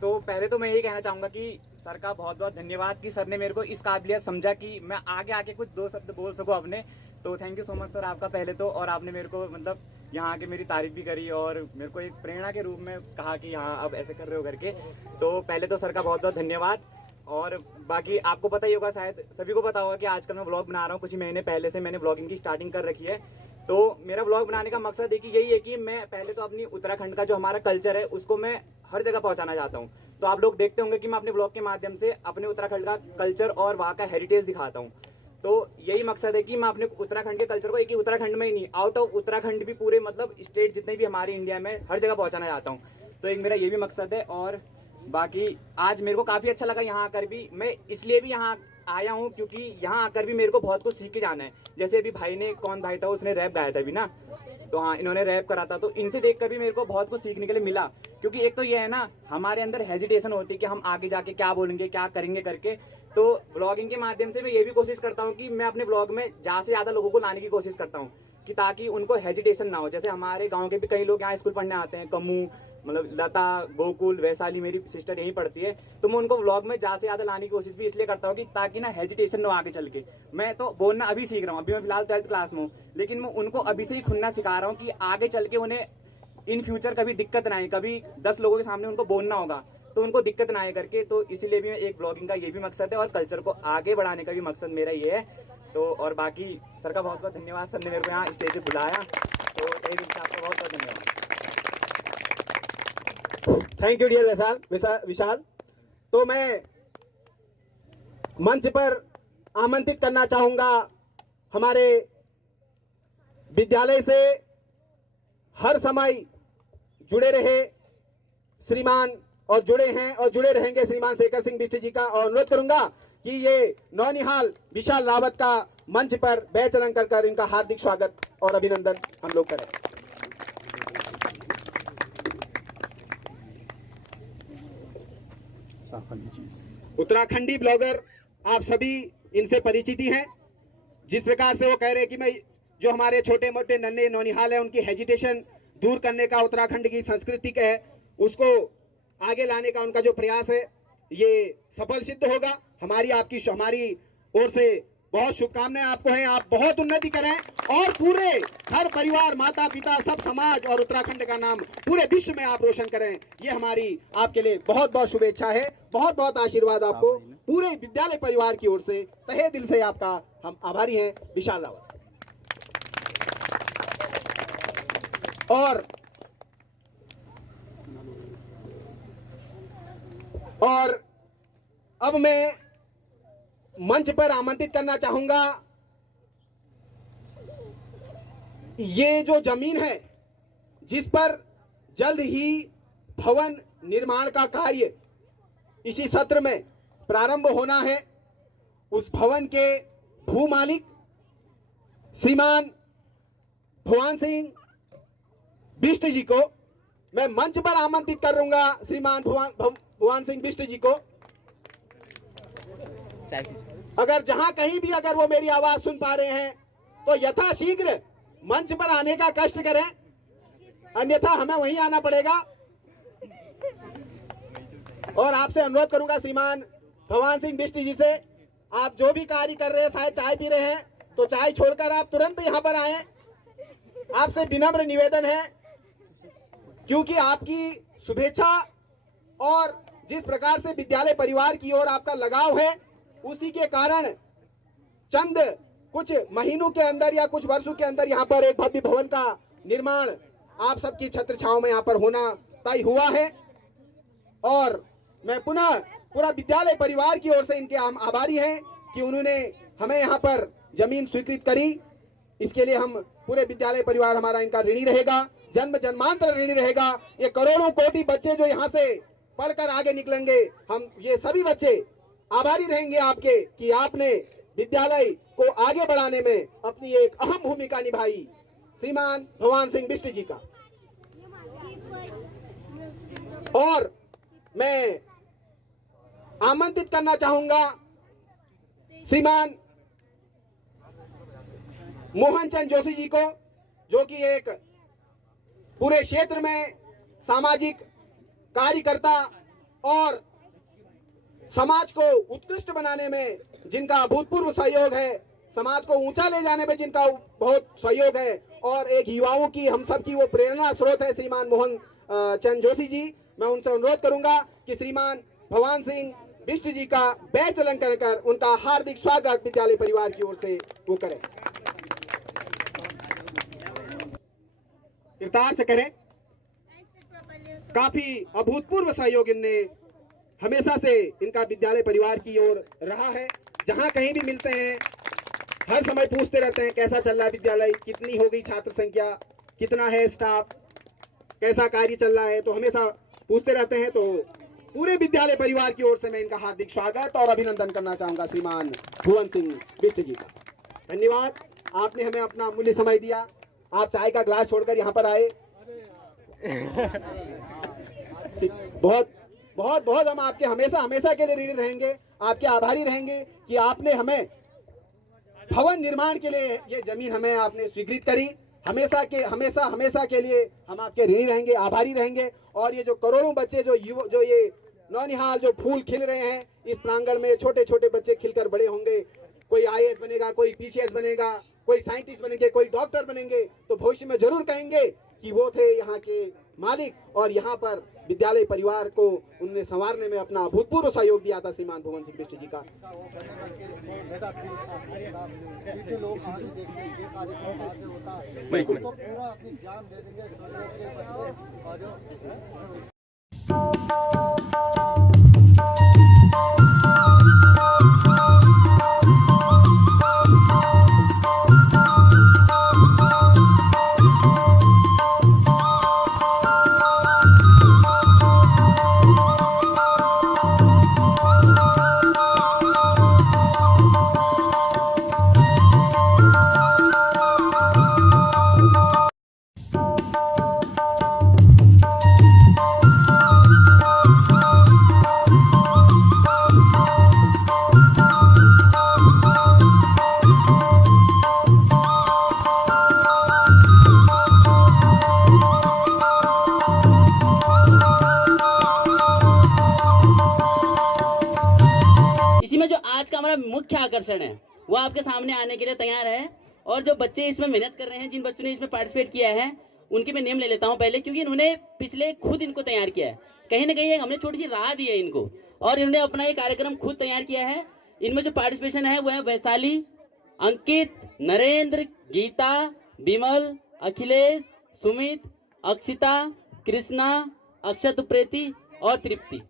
तो पहले तो मैं यही कहना चाहूंगा कि सर का बहुत बहुत धन्यवाद कि सर ने मेरे को इस काबिलियत समझा कि मैं आगे आके कुछ दो शब्द बोल सकूं अपने। तो thank you so much sir आपका पहले तो। और आपने मेरे को मतलब यहाँ आके मेरी तारीफ भी करी और मेरे को एक प्रेरणा के रूप में कहा कि हाँ अब ऐसे कर रहे हो करके। तो पहले तो सर का बहुत बहुत धन्यवाद। और बाकी आपको पता ही होगा, शायद सभी को पता होगा कि आजकल मैं ब्लॉग बना रहा हूँ। कुछ ही महीने पहले से मैंने ब्लॉगिंग की स्टार्टिंग कर रखी है। तो मेरा ब्लॉग बनाने का मकसद है कि यही है कि मैं पहले तो अपनी उत्तराखंड का जो हमारा कल्चर है उसको मैं हर जगह पहुंचाना चाहता हूं। तो आप लोग देखते होंगे कि मैं अपने ब्लॉग के माध्यम से अपने उत्तराखंड का कल्चर और वहाँ का हेरिटेज दिखाता हूं। तो यही मकसद है कि मैं अपने उत्तराखंड के कल्चर को एक ही उत्तराखंड में ही नहीं, आउट ऑफ उत्तराखंड भी पूरे मतलब स्टेट जितने भी हमारे इंडिया में हर जगह पहुँचाना चाहता हूँ। तो एक मेरा ये भी मकसद है। और बाकी आज मेरे को काफ़ी अच्छा लगा यहाँ आकर भी। मैं इसलिए भी यहाँ आया हूँ क्योंकि यहाँ आकर भी मेरे को बहुत कुछ सीख के जाना है। जैसे अभी भाई ने, कौन भाई था, उसने रैप गाया था अभी ना, तो हाँ इन्होंने रैप करा था। तो इनसे देखकर भी मेरे को बहुत कुछ सीखने के लिए मिला। क्योंकि एक तो ये है ना, हमारे अंदर हेजिटेशन होती है कि हम आगे जाके क्या बोलेंगे क्या करेंगे करके। तो ब्लॉगिंग के माध्यम से मैं ये भी कोशिश करता हूँ कि मैं अपने ब्लॉग में ज़्यादा से ज़्यादा लोगों को लाने की कोशिश करता हूँ कि ताकि उनको हेजिटेशन ना हो। जैसे हमारे गाँव के भी कई लोग यहाँ स्कूल पढ़ने आते हैं, कमू मतलब लता, गोकुल, वैशाली, मेरी सिस्टर यहीं पढ़ती है। तो मैं उनको व्लॉग में ज़्यादा से ज़्यादा लाने की कोशिश भी इसलिए करता हूँ कि ताकि ना हेजिटेशन ना आगे चल के। मैं तो बोलना अभी सीख रहा हूँ, अभी मैं फिलहाल 12th क्लास में हूँ, लेकिन मैं उनको अभी से ही खुलना सिखा रहा हूँ कि आगे चल के उन्हें इन फ्यूचर कभी दिक्कत ना आए, कभी 10 लोगों के सामने उनको बोलना होगा तो उनको दिक्कत ना आए करके। तो इसीलिए भी मैं एक ब्लॉगिंग का ये भी मकसद है और कल्चर को आगे बढ़ाने का भी मकसद मेरा ये है। तो और बाकी सर का बहुत बहुत धन्यवाद, सर ने मेरे को यहाँ स्टेज पर बुलाया। तो तहे दिल से आपका बहुत बहुत धन्यवाद। थैंक यू डियर विशाल। तो मैं मंच पर आमंत्रित करना चाहूंगा हमारे विद्यालय से हर समय जुड़े रहे श्रीमान, और जुड़े हैं और जुड़े रहेंगे श्रीमान शेखर सिंह बिष्ट जी का। और अनुरोध करूंगा कि ये नौनिहाल विशाल रावत का मंच पर बैच अलंकार कर इनका हार्दिक स्वागत और अभिनंदन हम लोग करें। उत्तराखंडी ब्लॉगर आप सभी इनसे परिचित ही हैं। जिस प्रकार से वो कह रहे हैं कि मैं जो हमारे छोटे मोटे नन्हे नौनिहाल है उनकी हेजिटेशन दूर करने का उत्तराखंड की संस्कृति का है, उसको आगे लाने का उनका जो प्रयास है ये सफल सिद्ध होगा। हमारी ओर से बहुत शुभकामनाएं आपको हैं। आप बहुत उन्नति करें और पूरे घर परिवार, माता पिता, सब समाज और उत्तराखंड का नाम पूरे विश्व में आप रोशन करें। ये हमारी आपके लिए बहुत बहुत शुभेच्छा है। बहुत बहुत आशीर्वाद आपको पूरे विद्यालय परिवार की ओर से तहे दिल से आपका हम आभारी हैं। विशाल रावत। और अब मैं मंच पर आमंत्रित करना चाहूंगा, ये जो जमीन है जिस पर जल्द ही भवन निर्माण का कार्य इसी सत्र में प्रारंभ होना है, उस भवन के भूमालिक श्रीमान भगवान सिंह बिष्ट जी को मैं मंच पर आमंत्रित करूंगा। श्रीमान भगवान सिंह बिष्ट जी को अगर जहां कहीं भी अगर वो मेरी आवाज सुन पा रहे हैं तो यथाशीघ्र मंच पर आने का कष्ट करें, अन्यथा हमें वहीं आना पड़ेगा। और आपसे अनुरोध करूंगा श्रीमान भगवान सिंह बिष्ट जी से, आप जो भी कार्य कर रहे हैं, शायद चाय पी रहे हैं तो चाय छोड़कर आप तुरंत यहां पर आए। आपसे विनम्र निवेदन है, क्योंकि आपकी शुभेच्छा और जिस प्रकार से विद्यालय परिवार की ओर आपका लगाव है, उसी के कारण चंद कुछ महीनों के अंदर या कुछ वर्षों के अंदर यहाँ पर एक भव्य भवन का निर्माण आप सबकी छत्र छांव में यहाँ पर होना तय हुआ है। और मैं पुनः पूरा विद्यालय परिवार की ओर से इनके हम आभारी हैं कि उन्होंने हमें यहाँ पर जमीन स्वीकृत करी। इसके लिए हम पूरे विद्यालय परिवार हमारा इनका ऋणी रहेगा, जन्म जन्मांतर ऋणी रहेगा। ये करोड़ों कोटि बच्चे जो यहाँ से पढ़कर आगे निकलेंगे, हम ये सभी बच्चे आभारी रहेंगे आपके कि आपने विद्यालय को आगे बढ़ाने में अपनी एक अहम भूमिका निभाई। श्रीमान भगवान सिंह बिष्ट जी का। और मैं आमंत्रित करना चाहूंगा श्रीमान मोहन चंद जोशी जी को, जो कि एक पूरे क्षेत्र में सामाजिक कार्यकर्ता और समाज को उत्कृष्ट बनाने में जिनका अभूतपूर्व सहयोग है, समाज को ऊंचा ले जाने में जिनका बहुत सहयोग है और एक युवाओं की हम सब की वो प्रेरणा स्रोत है श्रीमान मोहन चंद जोशी जी। मैं उनसे अनुरोध करूंगा कि श्रीमान भगवान सिंह बिष्ट जी का बैच अलंकरण कर उनका हार्दिक स्वागत विद्यालय परिवार की ओर से वो करें, कृतार्थ करें। काफी अभूतपूर्व सहयोग इनने हमेशा से इनका विद्यालय परिवार की ओर रहा है। जहां कहीं भी मिलते हैं हर समय पूछते रहते हैं कैसा चल रहा है विद्यालय, कितनी हो गई छात्र संख्या, कितना है स्टाफ, कैसा कार्य चल रहा है, तो हमेशा पूछते रहते हैं। तो पूरे विद्यालय परिवार की ओर से मैं इनका हार्दिक स्वागत और अभिनंदन करना चाहूंगा श्रीमान भगवान सिंह बिष्ट जी का। धन्यवाद, आपने हमें अपना मूल्य समय दिया। आप चाय का ग्लास छोड़कर यहाँ पर आए। बहुत बहुत बहुत हम आपके हमेशा हमेशा के लिए ऋणी रहेंगे, आपके आभारी रहेंगे कि आपने हमें भवन निर्माण के लिए ये जमीन हमें आपने स्वीकृत करी। हमेशा के लिए हम आपके ऋणी रहेंगे, आभारी रहेंगे। और ये जो करोड़ों बच्चे जो ये नौनिहाल जो फूल खिल रहे हैं इस प्रांगण में, छोटे छोटे बच्चे खिलकर बड़े होंगे, कोई IAS बनेगा, कोई PCS बनेगा, कोई साइंटिस्ट बनेंगे, कोई डॉक्टर बनेंगे, तो भविष्य में जरूर कहेंगे कि वो थे यहाँ के मालिक और यहाँ पर विद्यालय परिवार को उन्होंने संवारने में अपना अभूतपूर्व सहयोग दिया था श्रीमान भगवान सिंह बिष्ट जी का। मुख्य आकर्षण है वो आपके सामने आने के लिए तैयार है। और जो बच्चे इसमें मेहनत कर रहे हैं, जिन बच्चों ने इसमें पार्टिसिपेट किया है, उनके मैं नेम ले लेता हूँ पहले, क्योंकि इन्होंने पिछले खुद इनको तैयार किया है। कहीं ना कहीं हमने छोटी सी राह दी है इनको, और इन्होंने अपना ये कार्यक्रम खुद तैयार किया है। इनमें जो पार्टिसिपेशन है वो है वैशाली, अंकित, नरेंद्र, गीता, विमल, अखिलेश, सुमित, अक्षिता, कृष्णा, अक्षत प्रेती और तृप्ति।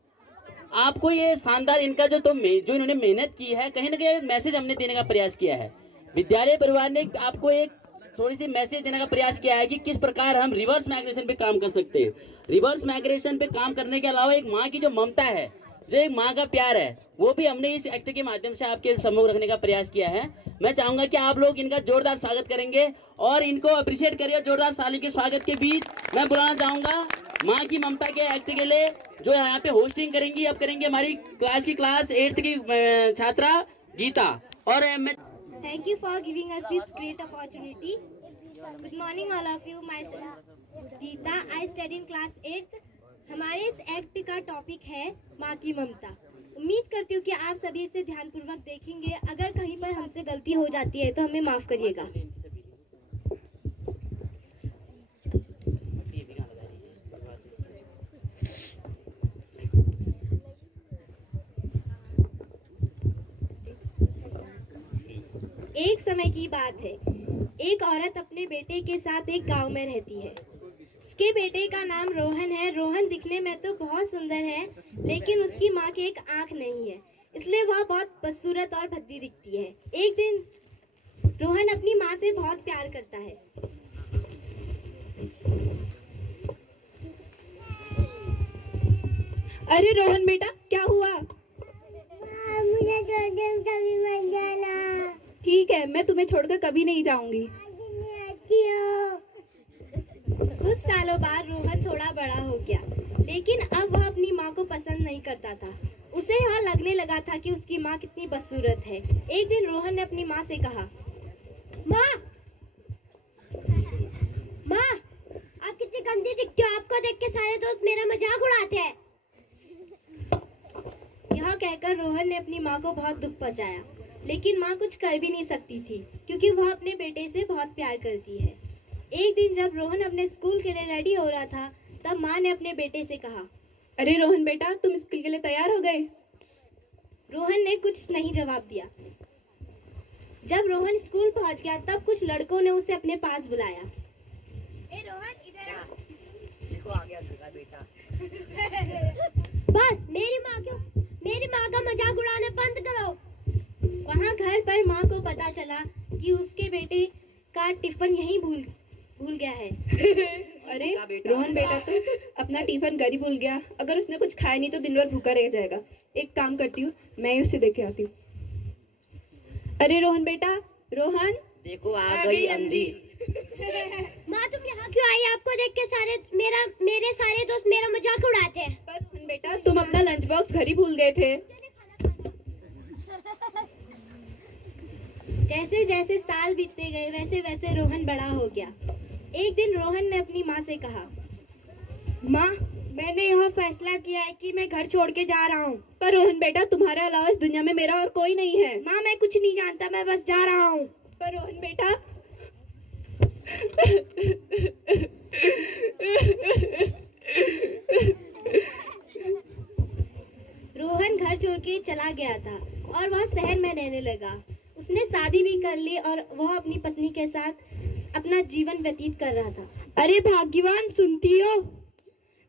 आपको ये शानदार इनका जो इन्होंने मेहनत की है, कहीं ना कहीं एक मैसेज हमने देने का प्रयास किया है। विद्यालय परिवार ने आपको एक थोड़ी सी मैसेज देने का प्रयास किया है कि किस प्रकार हम रिवर्स माइग्रेशन पे काम कर सकते हैं। रिवर्स माइग्रेशन पे काम करने के अलावा एक माँ की जो ममता है, जो एक माँ का प्यार है, वो भी हमने इस एक्ट के माध्यम से आपके सम्मुख रखने का प्रयास किया है। मैं चाहूंगा कि आप लोग इनका जोरदार स्वागत करेंगे और इनको अप्रिशिएट करिए। जोरदार ताली के स्वागत के बीच मैं बुलाना चाहूंगा माँ की ममता के एक्ट के लिए जो यहाँ पे होस्टिंग करेंगी, अब करेंगी हमारी क्लास 8th की छात्रा गीता। और मैं Thank you for giving us this great opportunity. Good morning all of you. Myself Geeta. I study in class 8th. हमारे इस एक्ट का टॉपिक है माँ की ममता। उम्मीद करती हूँ कि आप सभी इसे ध्यानपूर्वक देखेंगे। अगर कहीं पर हमसे गलती हो जाती है तो हमें माफ करिएगा। एक समय की बात है, एक औरत अपने बेटे के साथ एक गांव में रहती है। उसके बेटे का नाम रोहन है। रोहन दिखने में तो बहुत सुंदर है, लेकिन उसकी माँ की एक आंख नहीं है, इसलिए वह बहुत बदसूरत और भद्दी दिखती है। एक दिन रोहन अपनी माँ से बहुत प्यार करता है। अरे रोहन बेटा, क्या हुआ? मुझे कभी मत जाना। ठीक है, मैं तुम्हें छोड़कर कभी नहीं जाऊंगी। कुछ सालों बाद रोहन थोड़ा बड़ा हो गया, लेकिन अब वह अपनी माँ को पसंद नहीं करता था। उसे यह लगने लगा था कि उसकी माँ कितनी बदसूरत है। एक दिन रोहन ने अपनी माँ से कहा, माँ आप कितनी गंदी दिखती हो, आपको देख के सारे दोस्त मेरा मजाक उड़ाते हैं। यह कहकर रोहन ने अपनी माँ को बहुत दुख पहुंचाया, लेकिन माँ कुछ कर भी नहीं सकती थी, क्योंकि वह अपने बेटे से बहुत प्यार करती है। एक दिन जब रोहन अपने स्कूल के लिए रेडी हो रहा था, तब माँ ने अपने बेटे से कहा, अरे रोहन बेटा, तुम स्कूल के लिए तैयार हो गए? रोहन ने कुछ नहीं जवाब दिया। जब रोहन स्कूल पहुंच गया, तब कुछ लड़कों ने उसे अपने पास बुलाया। ए रोहन, इधर आ। देखो आ गया तेरा बेटा। बस मेरी माँ का मजाक उड़ाना बंद करो। वहाँ घर पर माँ को पता चला कि उसके बेटे का टिफिन यहीं भूल गया है। अरे रोहन बेटा तो अपना टिफिन घर ही भूल गया। अगर उसने कुछ खाया नहीं तो दिन भर भूखा रह जाएगा। एक काम करती हूँ, मैं ही उससे देखे आती हूँ। अरे रोहन बेटा, रोहन देखो आ गई अंधी। माँ तुम यहाँ क्यों आई? आपको देख के मेरे सारे दोस्त मेरा मजाक उड़ाते हैं। पर रोहन बेटा, तुम अपना लंच बॉक्स घर ही भूल गए थे। जैसे जैसे साल बीतते गए, वैसे वैसे रोहन बड़ा हो गया। एक दिन रोहन ने अपनी माँ से कहा, माँ मैंने यह फैसला किया है कि मैं घर छोड़ के जा रहा हूँ। पर रोहन बेटा, तुम्हारे अलावा इस दुनिया में मेरा और कोई नहीं है। माँ मैं कुछ नहीं जानता, मैं बस जा रहा हूँ। पर रोहन बेटा रोहन घर छोड़ के चला गया था और वह शहर में रहने लगा। उसने शादी भी कर ली और वह अपनी पत्नी के साथ अपना जीवन व्यतीत कर रहा था। अरे भाग्यवान, सुनती हो?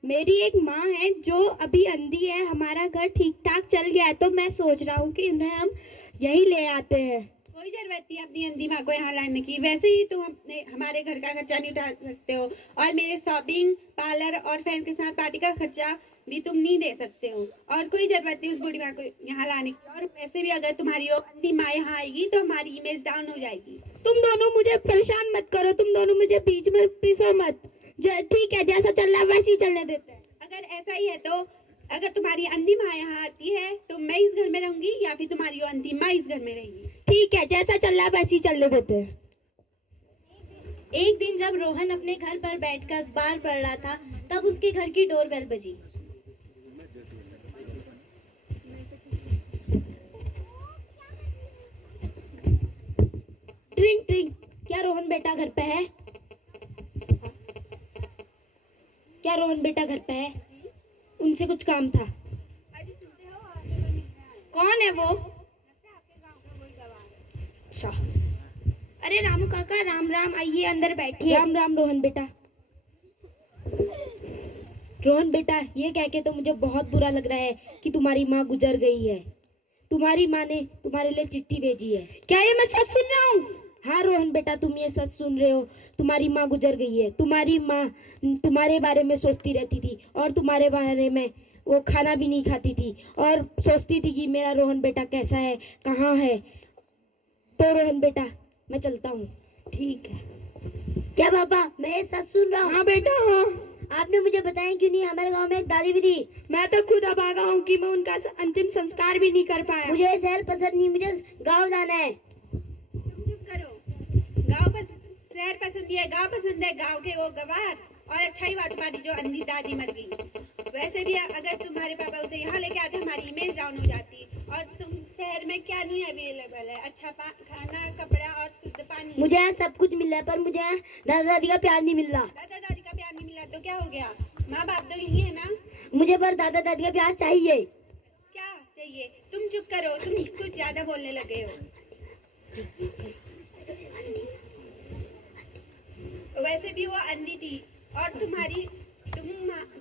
मेरी एक माँ है जो अभी अंधी है। हमारा घर ठीक ठाक चल गया है, तो मैं सोच रहा हूँ कि उन्हें हम यही ले आते हैं। कोई जरूरत नहीं अपनी अंधी माँ को यहाँ लाने की। वैसे ही तुम अपने हमारे घर का खर्चा नहीं उठा सकते हो, और मेरे शॉपिंग, पार्लर और फ्रेंड्स के साथ पार्टी का खर्चा भी तुम नहीं दे सकते हो। और कोई जरूरत नहीं उस बूढ़ी माँ को यहाँ लाने की। और वैसे भी अगर तुम्हारी वो अंधी माँ यहाँ आएगी तो हमारी इमेज डाउन हो जाएगी। तुम दोनों मुझे परेशान मत करो, तुम दोनों मुझे बीच में पिसो मत। ठीक है, जैसा चल रहा है वैसे ही चलने देते हैं। अगर ऐसा ही है तो अगर तुम्हारी अंधी माँ यहाँ आती है तो मैं इस घर में रहूंगी, या फिर तुम्हारी वो अंधी माँ इस घर में रहेगी। ठीक है, जैसा चल रहा है वैसे ही चलने देते हैं। एक दिन जब रोहन अपने घर पर बैठकर अखबार पढ़ रहा था, तब उसके घर की डोरबेल बजी। बेटा घर पे है? क्या रोहन बेटा घर पे है? उनसे कुछ काम था। कौन है वो? अच्छा, अरे रामू काका, राम राम, आइए अंदर बैठिए। राम राम रोहन बेटा। रोहन बेटा, ये कह के तो मुझे बहुत बुरा लग रहा है कि तुम्हारी माँ गुजर गई है। तुम्हारी माँ ने तुम्हारे लिए चिट्ठी भेजी है। क्या ये मैं सच सुन रहा हूँ? हाँ रोहन बेटा, तुम ये सच सुन रहे हो। तुम्हारी माँ गुजर गई है। तुम्हारी माँ तुम्हारे बारे में सोचती रहती थी और तुम्हारे बारे में वो खाना भी नहीं खाती थी और सोचती थी कि मेरा रोहन बेटा कैसा है, कहाँ है। तो रोहन बेटा, मैं चलता हूँ। ठीक है। क्या पापा, मैं ये सच सुन रहा हूँ? हाँ बेटा, हाँ। आपने मुझे बताया क्यों नहीं? हमारे गांव में एक दादी भी थी। मैं तो खुद अभागा हूँ कि मैं उनका अंतिम संस्कार भी नहीं कर पाया। मुझे शहर पसंद नहीं, मुझे गांव जाना है। तुम चुप करो। शहर पसंद है, गांव पसंद है। गांव के वो गवार, और अच्छा ही बात तुम्हारी जो अंधी दादी मर गई। वैसे भी अगर तुम्हारे पापा उसे यहाँ लेके आते, हमारी इमेज डाउन हो जाती। और तुम शहर में क्या नहीं अवेलेबल है? अच्छा खाना, कपड़ा और शुद्ध पानी। मुझे यहाँ सब कुछ मिल रहा है, पर मुझे यहाँ दादा दादी का प्यार नहीं मिल रहा। दादा दादी का प्यार नहीं मिला तो क्या हो गया? माँ बाप तो यही है ना। मुझे पर दादा दादी का प्यार चाहिए। क्या चाहिए? तुम चुप करो, तुम कुछ ज्यादा बोलने लगे हो। वैसे भी वो अंधी थी और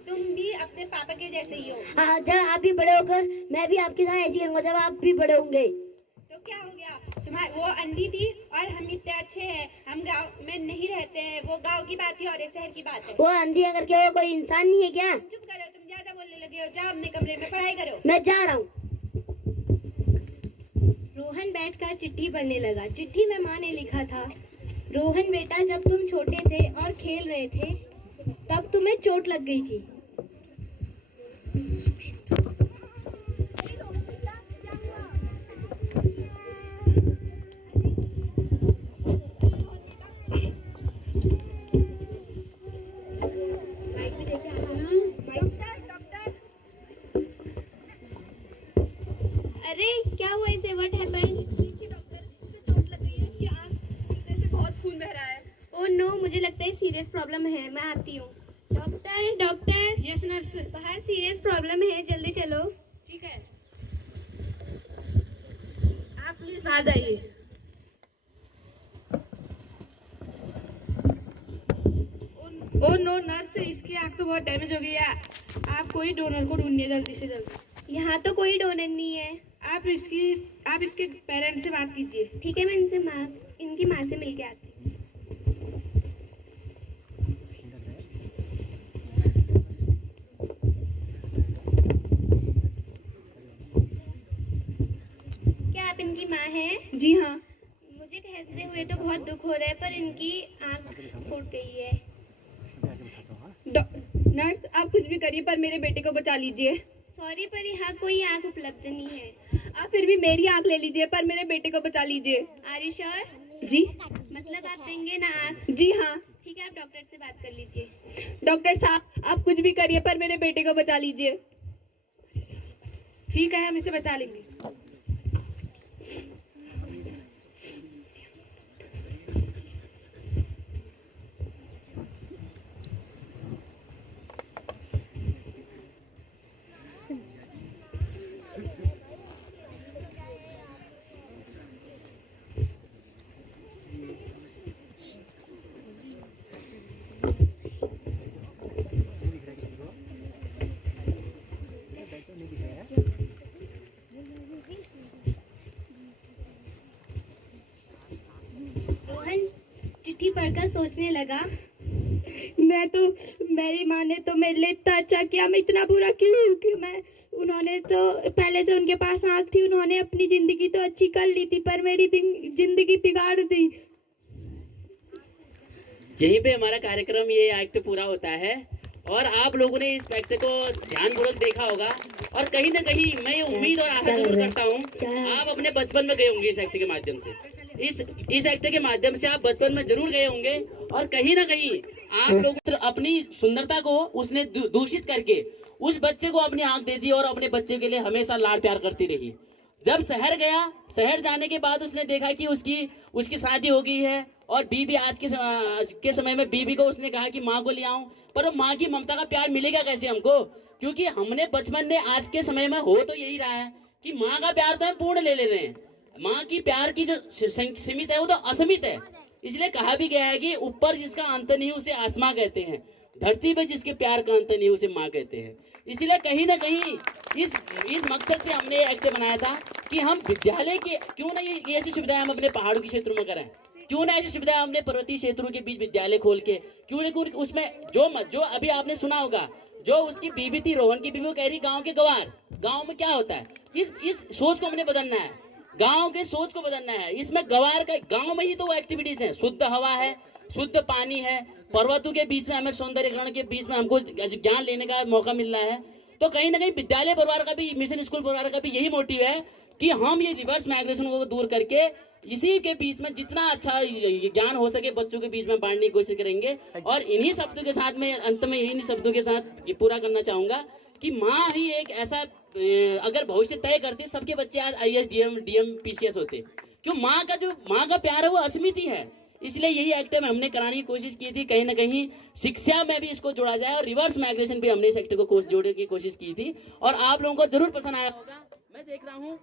तुम भी अपने पापा के जैसे ही हो। हाँ, जब आप भी बड़े होकर मैं भी आपके साथ ऐसे ही करूंगा जब आप भी बड़े होंगे। तो क्या हो गया? वो अंधी थी और हम इतने अच्छे हैं। हम गांव में नहीं रहते हैं। वो गांव की बात है और ये शहर की बात है। वो अंधी अगर क्या वो कोई इंसान नहीं है क्या? चुप करो, तुम ज्यादा बोलने लगे हो। जाओ अपने कमरे में पढ़ाई करो। मैं जा रहा हूँ। रोहन बैठकर चिट्ठी पढ़ने लगा। चिट्ठी में माँ ने लिखा था, रोहन बेटा, जब तुम छोटे थे और खेल रहे थे तब तुम्हें चोट लग गई थी। अरे क्या हुआ इसे? What happened? चोट लग गई है, इसकी आंख से बहुत खून बह रहा है। ओह नो, मुझे लगता है सीरियस प्रॉब्लम है। मैं आती हूँ। Doctor, doctor. Yes nurse. बाहर सीरियस प्रॉब्लम है, जल्दी चलो। ठीक है, आप प्लीज बाहर जाइए। ओह नो नर्स, इसकी आंख तो बहुत डैमेज हो गई है। आप कोई डोनर को ढूंढिए जल्दी से जल्दी। यहाँ तो कोई डोनर नहीं है। आप इसके पेरेंट्स से बात कीजिए। ठीक है, मैं इनकी माँ से मिल के आती हूँ। क्या आप इनकी माँ हैं? जी हाँ। मुझे कहते हुए तो बहुत दुख हो रहा है, पर इनकी आंख फूट गई है। नर्स, आप कुछ भी करिए पर मेरे बेटे को बचा लीजिए। सॉरी, पर यहाँ कोई आंख उपलब्ध नहीं है। आप फिर भी मेरी आंख ले लीजिए पर मेरे बेटे को बचा लीजिए। Are you sure? जी। मतलब आप देंगे ना आंख? जी हाँ। ठीक है, आप डॉक्टर से बात कर लीजिए। डॉक्टर साहब, आप कुछ भी करिए पर मेरे बेटे को बचा लीजिए। ठीक है, हम इसे बचा लेंगे। चिट्ठी पढ़कर सोचने लगा, मेरी माँ ने तो मेरे लिए इतना अच्छा किया, मैं इतना बुरा क्यों हूँ कि उन्होंने तो पहले से उनके पास आँख थी, उन्होंने अपनी जिंदगी तो अच्छी कर ली थी पर मेरी जिंदगी बिगाड़ दी। यहीं पे हमारा कार्यक्रम ये एक्ट पूरा होता है और आप लोगों ने इस एक्ट को ध्यानपूर्वक देखा होगा और कहीं ना कहीं मैं ये उम्मीद और आशा जरूर करता हूँ आप अपने बचपन में गए होंगे इस एक्ट के माध्यम से। इस एक्ट के माध्यम से आप बचपन में जरूर गए होंगे और कहीं ना कहीं आप लोग अपनी सुंदरता को उसने दूषित करके उस बच्चे को अपनी आंख दे दी और अपने बच्चे के लिए हमेशा लाड प्यार करती रही। जब शहर गया, शहर जाने के बाद उसने देखा कि उसकी शादी हो गई है और बीबी आज के समय में बीबी को उसने कहा कि माँ को ले आऊं, पर वो माँ की ममता का प्यार मिलेगा कैसे हमको? क्योंकि हमने बचपन में, आज के समय में हो तो यही रहा है कि माँ का प्यार तो हम पूर्ण ले रहे हैं, माँ की प्यार की जो सीमित है वो तो असीमित है। इसलिए कहा भी गया है कि ऊपर जिसका अंत नहीं उसे आसमां कहते हैं, धरती पर जिसके प्यार का अंत नहीं उसे माँ कहते हैं। इसलिए कहीं ना कहीं इस मकसद से हमने एक्ट बनाया था कि हम विद्यालय के क्यों ना ये ऐसी सुविधाएं हम अपने पहाड़ों के क्षेत्रों में करें, क्यों ना ऐसी सुविधाएं हमने पर्वतीय क्षेत्रों के बीच विद्यालय खोल के, क्यों ना उसमें जो अभी आपने सुना होगा, जो उसकी बीबी थी, रोहन की बीबी, वो कह रही गांव के गवार, गांव में क्या होता है, इस सोच को हमने बदलना है, गांव के सोच को बदलना है। इसमें गवार का, गांव में ही तो वो एक्टिविटीज है, शुद्ध हवा है, शुद्ध पानी है, पर्वतों के बीच में हमें सौंदर्यीकरण के बीच में हमको ज्ञान लेने का मौका मिल रहा है। तो कहीं ना कहीं विद्यालय परिवार का भी, मिशन स्कूल परिवार का भी यही मोटिव है कि हम ये रिवर्स माइग्रेशन को दूर करके इसी के बीच में जितना अच्छा ज्ञान हो सके बच्चों के बीच में बांटने की कोशिश करेंगे। और इन्हीं शब्दों के साथ में अंत में इन्हीं शब्दों के साथ ये पूरा करना चाहूंगा कि माँ ही एक ऐसा, अगर भविष्य तय करती, सबके बच्चे आज IAS DM PCS होते, क्यों? माँ का प्यार है वो असीमित ही है। इसलिए यही एक्ट में हमने कराने की कोशिश की थी, कहीं ना कहीं शिक्षा में भी इसको जोड़ा जाए, और रिवर्स माइग्रेशन पे हमने इस एक्ट को जोड़ने की कोशिश की थी, और आप लोगों को जरूर पसंद आया होगा। मैं देख रहा हूँ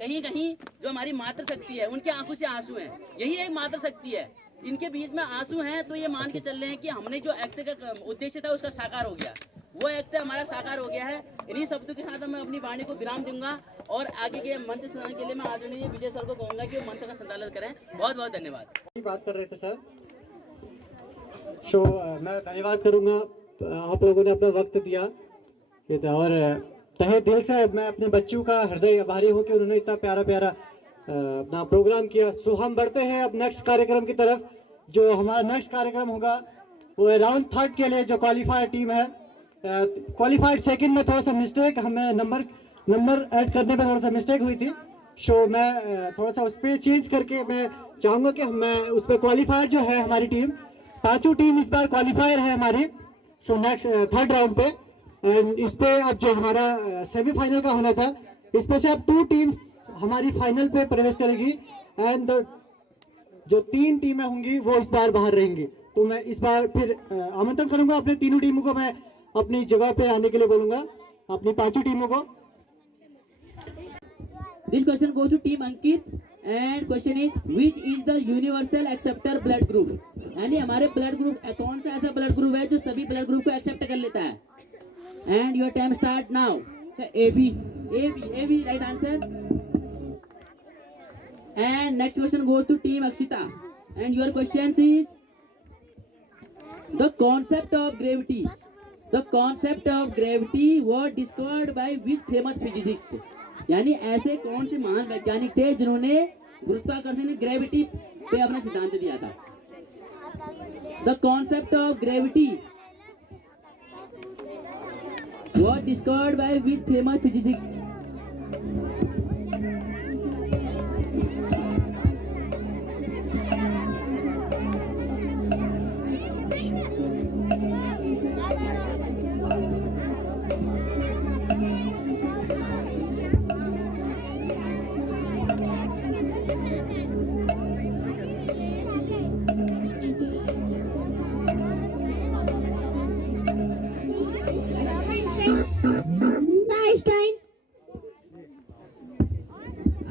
कहीं कहीं जो हमारी मातृशक्ति है उनके आंखों से आंसू हैं, यही एक मातृशक्ति है, इनके बीच में आंसू हैं। तो ये मान के चल रहे हैं कि हमने जो एक्ट का उद्देश्य था उसका साकार हो गया, वो एक्ट हमारा साकार हो गया है। इन्हीं शब्दों के साथ मैं अपनी वाणी को विराम दूंगा और आगे के मंच संचालन के लिए मैं आदरणीय विजय सर को कहूंगा कि वो मंच का संचालन करें। बहुत बहुत धन्यवाद। बात कर रहे थे सर, मैं धन्यवाद करूंगा, आप लोगों ने अपना वक्त दिया, और तहे दिल से मैं अपने बच्चों का हृदय आभारी हूँ कि उन्होंने इतना प्यारा अपना प्रोग्राम किया। सो हम बढ़ते हैं अब नेक्स्ट कार्यक्रम की तरफ। जो हमारा नेक्स्ट कार्यक्रम होगा वो है राउंड 3 के लिए जो क्वालिफायर टीम है। क्वालिफाइड सेकंड में थोड़ा सा मिस्टेक, हमें नंबर ऐड करने में थोड़ा सा मिस्टेक हुई थी। सो मैं थोड़ा सा उस पर चेंज करके मैं चाहूँगा कि मैं उस पर क्वालिफायर जो है हमारी टीम, 5 टीम इस बार क्वालिफायर है हमारी। सो नेक्स्ट 3rd राउंड पे, एंड इस पे अब जो हमारा सेमीफाइनल का होना था, इसमें से अब 2 टीम्स हमारी फाइनल पे प्रवेश करेगी, एंड जो 3 टीमें होंगी वो इस बार बाहर रहेंगी। तो मैं इस बार फिर आमंत्रण करूंगा अपने तीनों टीमों को, मैं अपनी जगह पे आने के लिए बोलूंगा, अपनी 5 टीमों को। This question goes to team Ankit and question is which is the universal acceptor blood group? यानी हमारे ब्लड ग्रुप कौन सा ऐसा ब्लड ग्रुप है जो सभी ब्लड ग्रुप को एक्सेप्ट कर लेता है? And your time start now. So AB right answer. And next question goes to team Akshita. And your question is the concept of gravity. The concept of gravity was discovered by which famous physicist? यानी ऐसे कौन से महान वैज्ञानिक थे जिन्होंने गुरुत्वाकर्षण gravity पे अपना सिद्धांत दिया था? The concept of gravity was discovered by which famous physicist?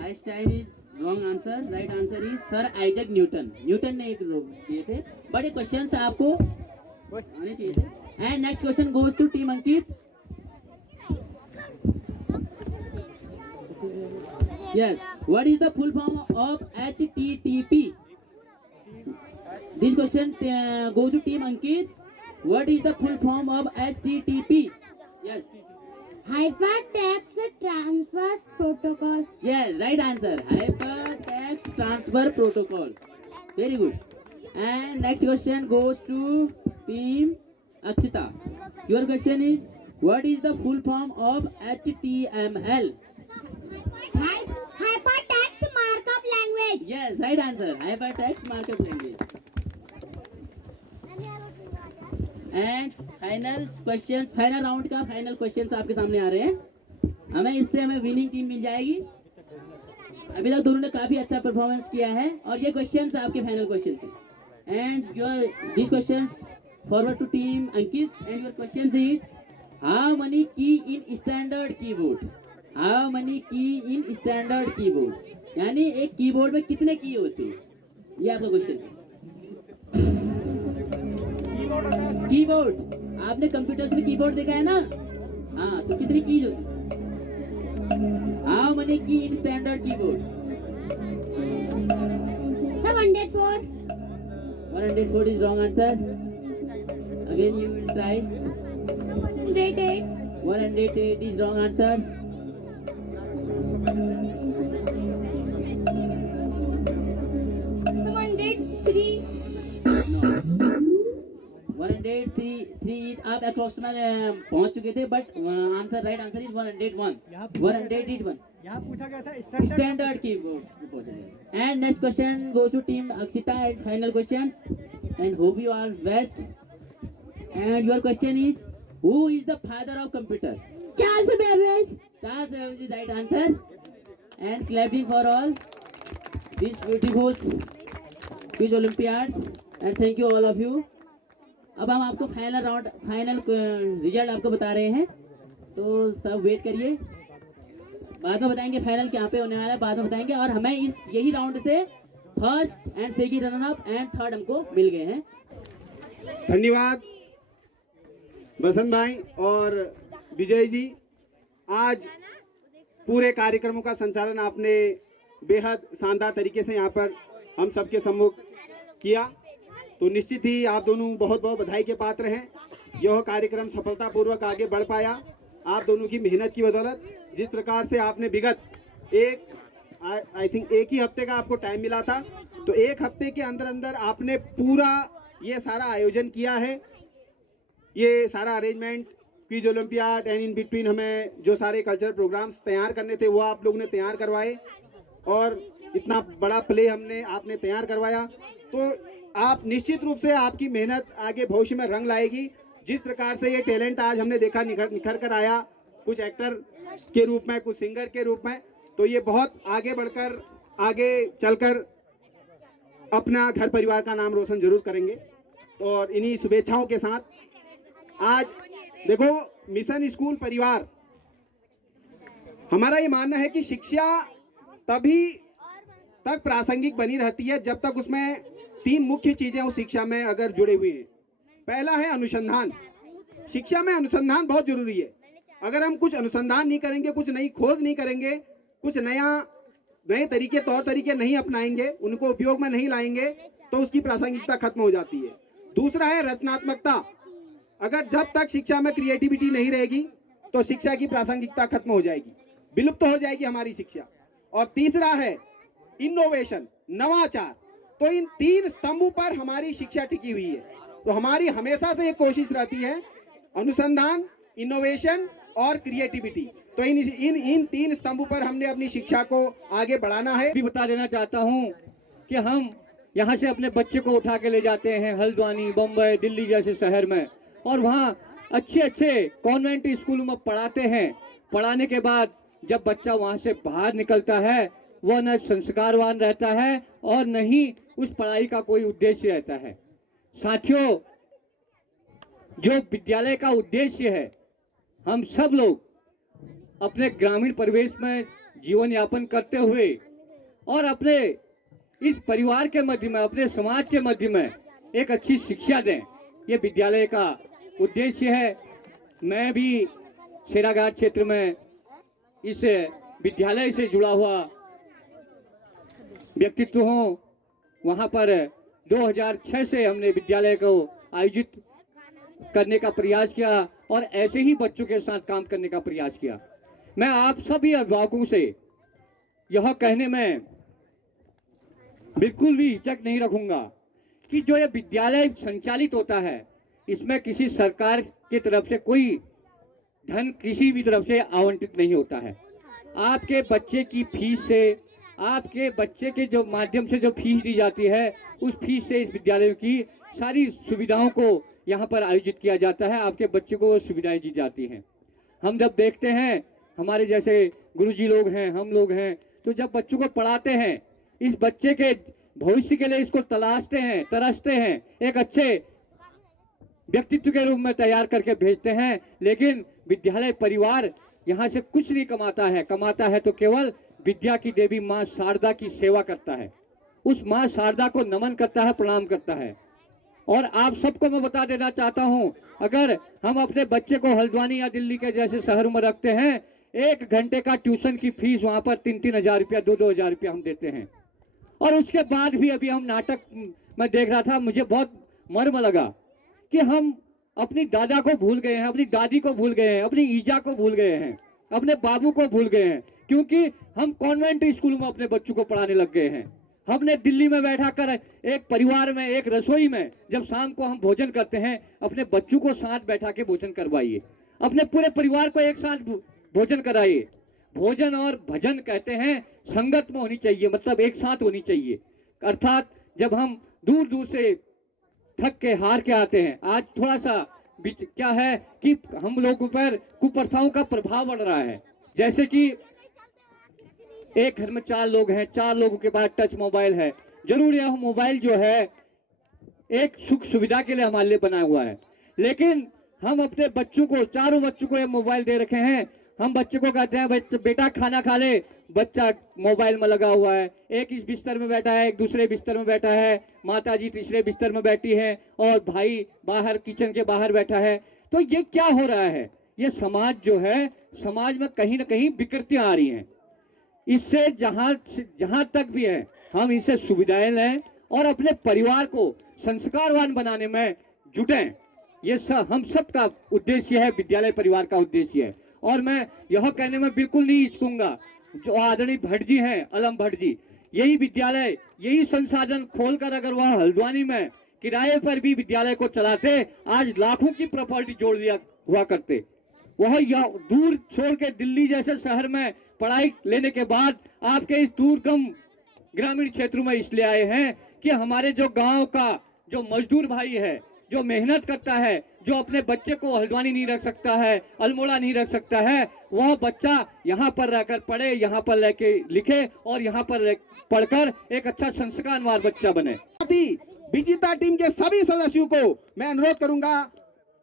Einstein is wrong answer. Right answer is Sir Isaac Newton. Newton ने एक दिए थे, बड़े क्वेश्चंस आपको आने चाहिए थे। And next question goes to team Ankit. Yes, what is the full form of HTTP? This question goes to team Ankit. What is the full form of HTTP? Yes. Hypertext Transfer Protocol. Yes, right answer. Hypertext Transfer Protocol. Very good. And next question goes to team Akshita. Your question is, what is the full form of HTML? Hypertext Markup Language. Yes, right answer. Hypertext Markup Language. And final questions, final round का final questions आपके सामने आ रहे हैं। हमें winning team मिल जाएगी। अभी तक दोनों ने काफी अच्छा परफॉर्मेंस किया है और ये क्वेश्चंस आपके फाइनल क्वेश्चंस हैं and your this questions forward to team Ankit and your questions is how many key in standard keyboard, how many key in standard keyboard, यानी एक कीबोर्ड में कितने की होते हैं, ये आपका क्वेश्चन है। कीबोर्ड, आपने कंप्यूटर्स में कीबोर्ड देखा है ना, हाँ, तो कितनी कीज होती है? How many key in standard keyboard? 104. 104 is wrong answer. Again you will try. 108. 108 is wrong answer. 103. 103 आप अप्रोक्सीमेट पहुंच चुके थे but answer right answer is 101. 181 यहाँ पूछा गया था standard keyboard. And next question go to team Akshita and final questions and hope you are best. And your question is who is the father of computer? Charles Babbage. Charles Babbage is right answer. And clapping for all these beautiful quiz Olympiads. And thank you all of you. अब हम आपको final round final result आपको बता रहे हैं, तो सब wait करिए, बाद में बताएंगे फाइनल कहाँ पे होने वाला है, बाद में बताएंगे. और हमें इस यही राउंड से first and second runner up and third हमको मिल गए हैं. धन्यवाद बसंत भाई और विजय जी. आज पूरे कार्यक्रमों का संचालन आपने बेहद शानदार तरीके से यहाँ पर हम सबके सम्मुख किया, तो निश्चित ही आप दोनों बहुत बहुत बधाई के पात्र हैं. यह कार्यक्रम सफलतापूर्वक आगे बढ़ पाया आप दोनों की मेहनत की बदौलत. जिस प्रकार से आपने विगत आई थिंक एक ही हफ्ते का आपको टाइम मिला था, तो एक हफ्ते के अंदर अंदर आपने पूरा ये सारा आयोजन किया है. ये सारा arrangement quiz olympiad and in between हमें जो सारे कल्चरल प्रोग्राम्स तैयार करने थे वो आप लोगों ने तैयार करवाए और इतना बड़ा प्ले आपने तैयार करवाया. तो आप निश्चित रूप से आपकी मेहनत आगे भविष्य में रंग लाएगी. जिस प्रकार से ये टैलेंट आज हमने देखा निखर कर आया, कुछ एक्टर के रूप में, कुछ सिंगर के रूप में, तो ये बहुत आगे बढ़कर आगे चलकर अपना घर परिवार का नाम रोशन जरूर करेंगे. और इन्हीं शुभेच्छाओं के साथ आज देखो मिशन स्कूल परिवार, हमारा ये मानना है कि शिक्षा तभी तक प्रासंगिक बनी रहती है जब तक उसमें 3 मुख्य चीजें उस शिक्षा में अगर जुड़े हुए हैं. पहला है अनुसंधान. शिक्षा में अनुसंधान बहुत जरूरी है. अगर हम कुछ अनुसंधान नहीं करेंगे, कुछ नई खोज नहीं करेंगे, कुछ नए तरीके तौर तरीके नहीं अपनाएंगे, उनको उपयोग में नहीं लाएंगे, तो उसकी प्रासंगिकता खत्म हो जाती है. दूसरा है रचनात्मकता. अगर जब तक शिक्षा में क्रिएटिविटी नहीं रहेगी तो शिक्षा की प्रासंगिकता खत्म हो जाएगी, विलुप्त हो जाएगी हमारी शिक्षा. और तीसरा है इनोवेशन, नवाचार. तो इन 3 स्तंभों पर हमारी शिक्षा टिकी हुई है. तो हमारी हमेशा से एक कोशिश रहती है अनुसंधान, इनोवेशन और क्रिएटिविटी. तो इन 3 स्तंभों पर हमने अपनी शिक्षा को आगे बढ़ाना है. भी बता देना चाहता हूं कि हम यहां से अपने बच्चे को उठा के ले जाते हैं हल्द्वानी, बम्बई, दिल्ली जैसे शहर में, और वहां अच्छे कॉन्वेंट स्कूलों में पढ़ाते हैं. पढ़ाने के बाद जब बच्चा वहां से बाहर निकलता है, वह न संस्कारवान रहता है और न ही उस पढ़ाई का कोई उद्देश्य रहता है. साथियों, जो विद्यालय का उद्देश्य है, हम सब लोग अपने ग्रामीण परिवेश में जीवन यापन करते हुए और अपने इस परिवार के मध्य में, अपने समाज के मध्य में एक अच्छी शिक्षा दें, ये विद्यालय का उद्देश्य है. मैं भी शेराघाट क्षेत्र में इस विद्यालय से जुड़ा हुआ व्यक्तित्व हूँ. वहाँ पर 2006 से हमने विद्यालय को आयोजित करने का प्रयास किया और ऐसे ही बच्चों के साथ काम करने का प्रयास किया. मैं आप सभी अभिभावकों से यह कहने में बिल्कुल भी हिचक नहीं रखूंगा कि जो ये विद्यालय संचालित होता है, इसमें किसी सरकार की तरफ से कोई धन किसी भी तरफ से आवंटित नहीं होता है. आपके बच्चे की फीस से, आपके बच्चे के जो माध्यम से जो फीस दी जाती है, उस फीस से इस विद्यालय की सारी सुविधाओं को यहाँ पर आयोजित किया जाता है. आपके बच्चे को सुविधाएं दी जाती हैं. हम जब देखते हैं, हमारे जैसे गुरुजी लोग हैं, हम लोग हैं, तो जब बच्चों को पढ़ाते हैं, इस बच्चे के भविष्य के लिए इसको तलाशते हैं, तरसते हैं, एक अच्छे व्यक्तित्व के रूप में तैयार करके भेजते हैं। लेकिन विद्यालय परिवार यहाँ से कुछ नहीं कमाता है तो केवल विद्या की देवी माँ शारदा की सेवा करता है, उस माँ शारदा को नमन करता है, प्रणाम करता है। और आप सबको मैं बता देना चाहता हूँ, अगर हम अपने बच्चे को हल्द्वानी या दिल्ली के जैसे शहर में रखते हैं, 1 घंटे का ट्यूशन की फीस वहाँ पर 3-3 हजार रुपया, 2-2 हजार रुपया हम देते हैं। और उसके बाद भी अभी हम नाटक में देख रहा था, मुझे बहुत मर्म लगा कि हम अपनी दादा को भूल गए हैं, अपनी दादी को भूल गए हैं, अपनी ईजा को भूल गए हैं, अपने बाबू को भूल गए हैं, क्योंकि हम कॉन्वेंट स्कूल में अपने बच्चों को पढ़ाने लग गए हैं। हमने दिल्ली में बैठा कर एक परिवार में, एक रसोई में जब शाम को हम भोजन करते हैं, अपने बच्चों को साथ बैठा के भोजन करवाइए, अपने पूरे परिवार को एक साथ भोजन कराइए। भोजन और भजन कहते हैं संगत में होनी चाहिए, मतलब एक साथ होनी चाहिए। अर्थात जब हम दूर दूर से थक के हार के आते हैं, आज थोड़ा सा क्या है कि हम लोगों पर कुप्रथाओं का प्रभाव बढ़ रहा है। जैसे कि एक घर में 4 लोग हैं, 4 लोगों के पास टच मोबाइल है। जरूर यह मोबाइल जो है एक सुख सुविधा के लिए हमारे लिए बना हुआ है, लेकिन हम अपने बच्चों को, चारों बच्चों को ये मोबाइल दे रखे हैं। हम बच्चे को कहते हैं बेटा खाना खा ले, बच्चा मोबाइल में लगा हुआ है। एक इस बिस्तर में बैठा है, एक दूसरे बिस्तर में बैठा है, माता जी तीसरे बिस्तर में बैठी है और भाई बाहर किचन के बाहर बैठा है। तो ये क्या हो रहा है? ये समाज जो है, समाज में कहीं ना कहीं विकृतियां आ रही हैं। इससे जहां तक भी है, हम इसे सुविधाएं लें और अपने परिवार को संस्कारवान बनाने में जुटें। ये हम सब का उद्देश्य है, विद्यालय परिवार का उद्देश्य है। और मैं यह कहने में बिल्कुल नहीं हिचकूंगा, जो आदरणीय भट्ट जी हैं, अलम भट्ट जी, यही विद्यालय, यही संसाधन खोलकर अगर वह हल्द्वानी में किराए पर भी विद्यालय को चलाते, आज लाखों की प्रॉपर्टी जोड़ दिया हुआ करते। वह दूर छोड़ के दिल्ली जैसे शहर में पढ़ाई लेने के बाद आपके इस दुर्गम ग्रामीण क्षेत्रों में इसलिए आए हैं कि हमारे जो गांव का जो मजदूर भाई है, जो मेहनत करता है, जो अपने बच्चे को हल्द्वानी नहीं रख सकता है, अल्मोड़ा नहीं रख सकता है, वह बच्चा यहाँ पर रहकर पढ़े, यहाँ पर लेके लिखे और यहाँ पर पढ़कर एक अच्छा संस्कारवान बच्चा बने। विजेता टीम के सभी सदस्यों को मैं अनुरोध करूंगा,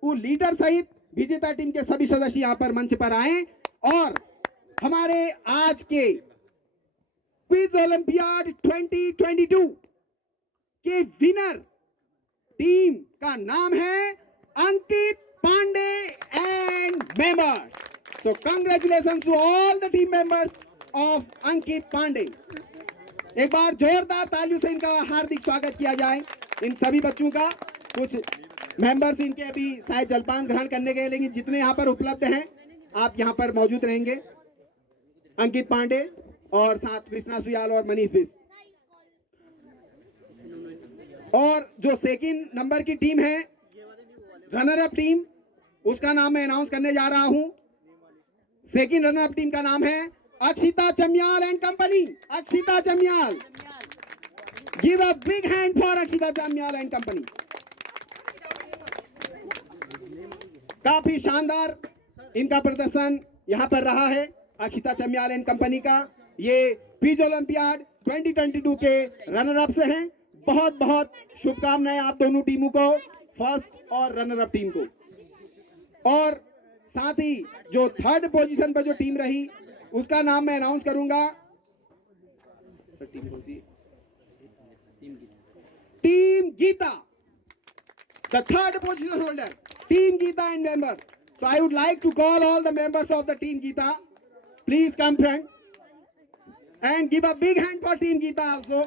वो लीडर सहित विजेता टीम के सभी सदस्य यहाँ पर मंच पर आए और हमारे आज के क्विज ओलंपियाड 2022 के विनर टीम का नाम है Ankit Pandey and members. So congratulations to all the team members of Ankit Pandey. एक बार जोरदार तालियों से इनका हार्दिक स्वागत किया जाए। इन सभी बच्चों का, कुछ मेंबर्स इनके अभी शायद जलपान ग्रहण करने गए, लेकिन जितने यहाँ पर उपलब्ध हैं आप यहाँ पर मौजूद रहेंगे। अंकित पांडे और साथ कृष्णा सुयाल और मनीष बिस। और जो सेकंड नंबर की टीम है, रनर अप टीम, उसका नाम मैं अनाउंस करने जा रहा हूं। सेकंड रनर अप टीम का नाम है Akshita Chamliyal and company. Akshita Chamliyal, give a big hand for Akshita Chamliyal and company. काफी शानदार इनका प्रदर्शन यहाँ पर रहा है अक्षिता चमियाल एंड कंपनी का। ये क्विज ओलंपियाड 2022 के रनर अप से हैं। बहुत बहुत शुभकामनाएं आप दोनों टीमों को, फर्स्ट और रनर अप टीम को। और साथ ही जो थर्ड पोजीशन पर जो टीम रही, उसका नाम मैं अनाउंस करूंगा। Team Geeta, the third position holder, team Geeta and members. So I would like to call all the members of the team Geeta. Please come friend and give a big hand for team Geeta also.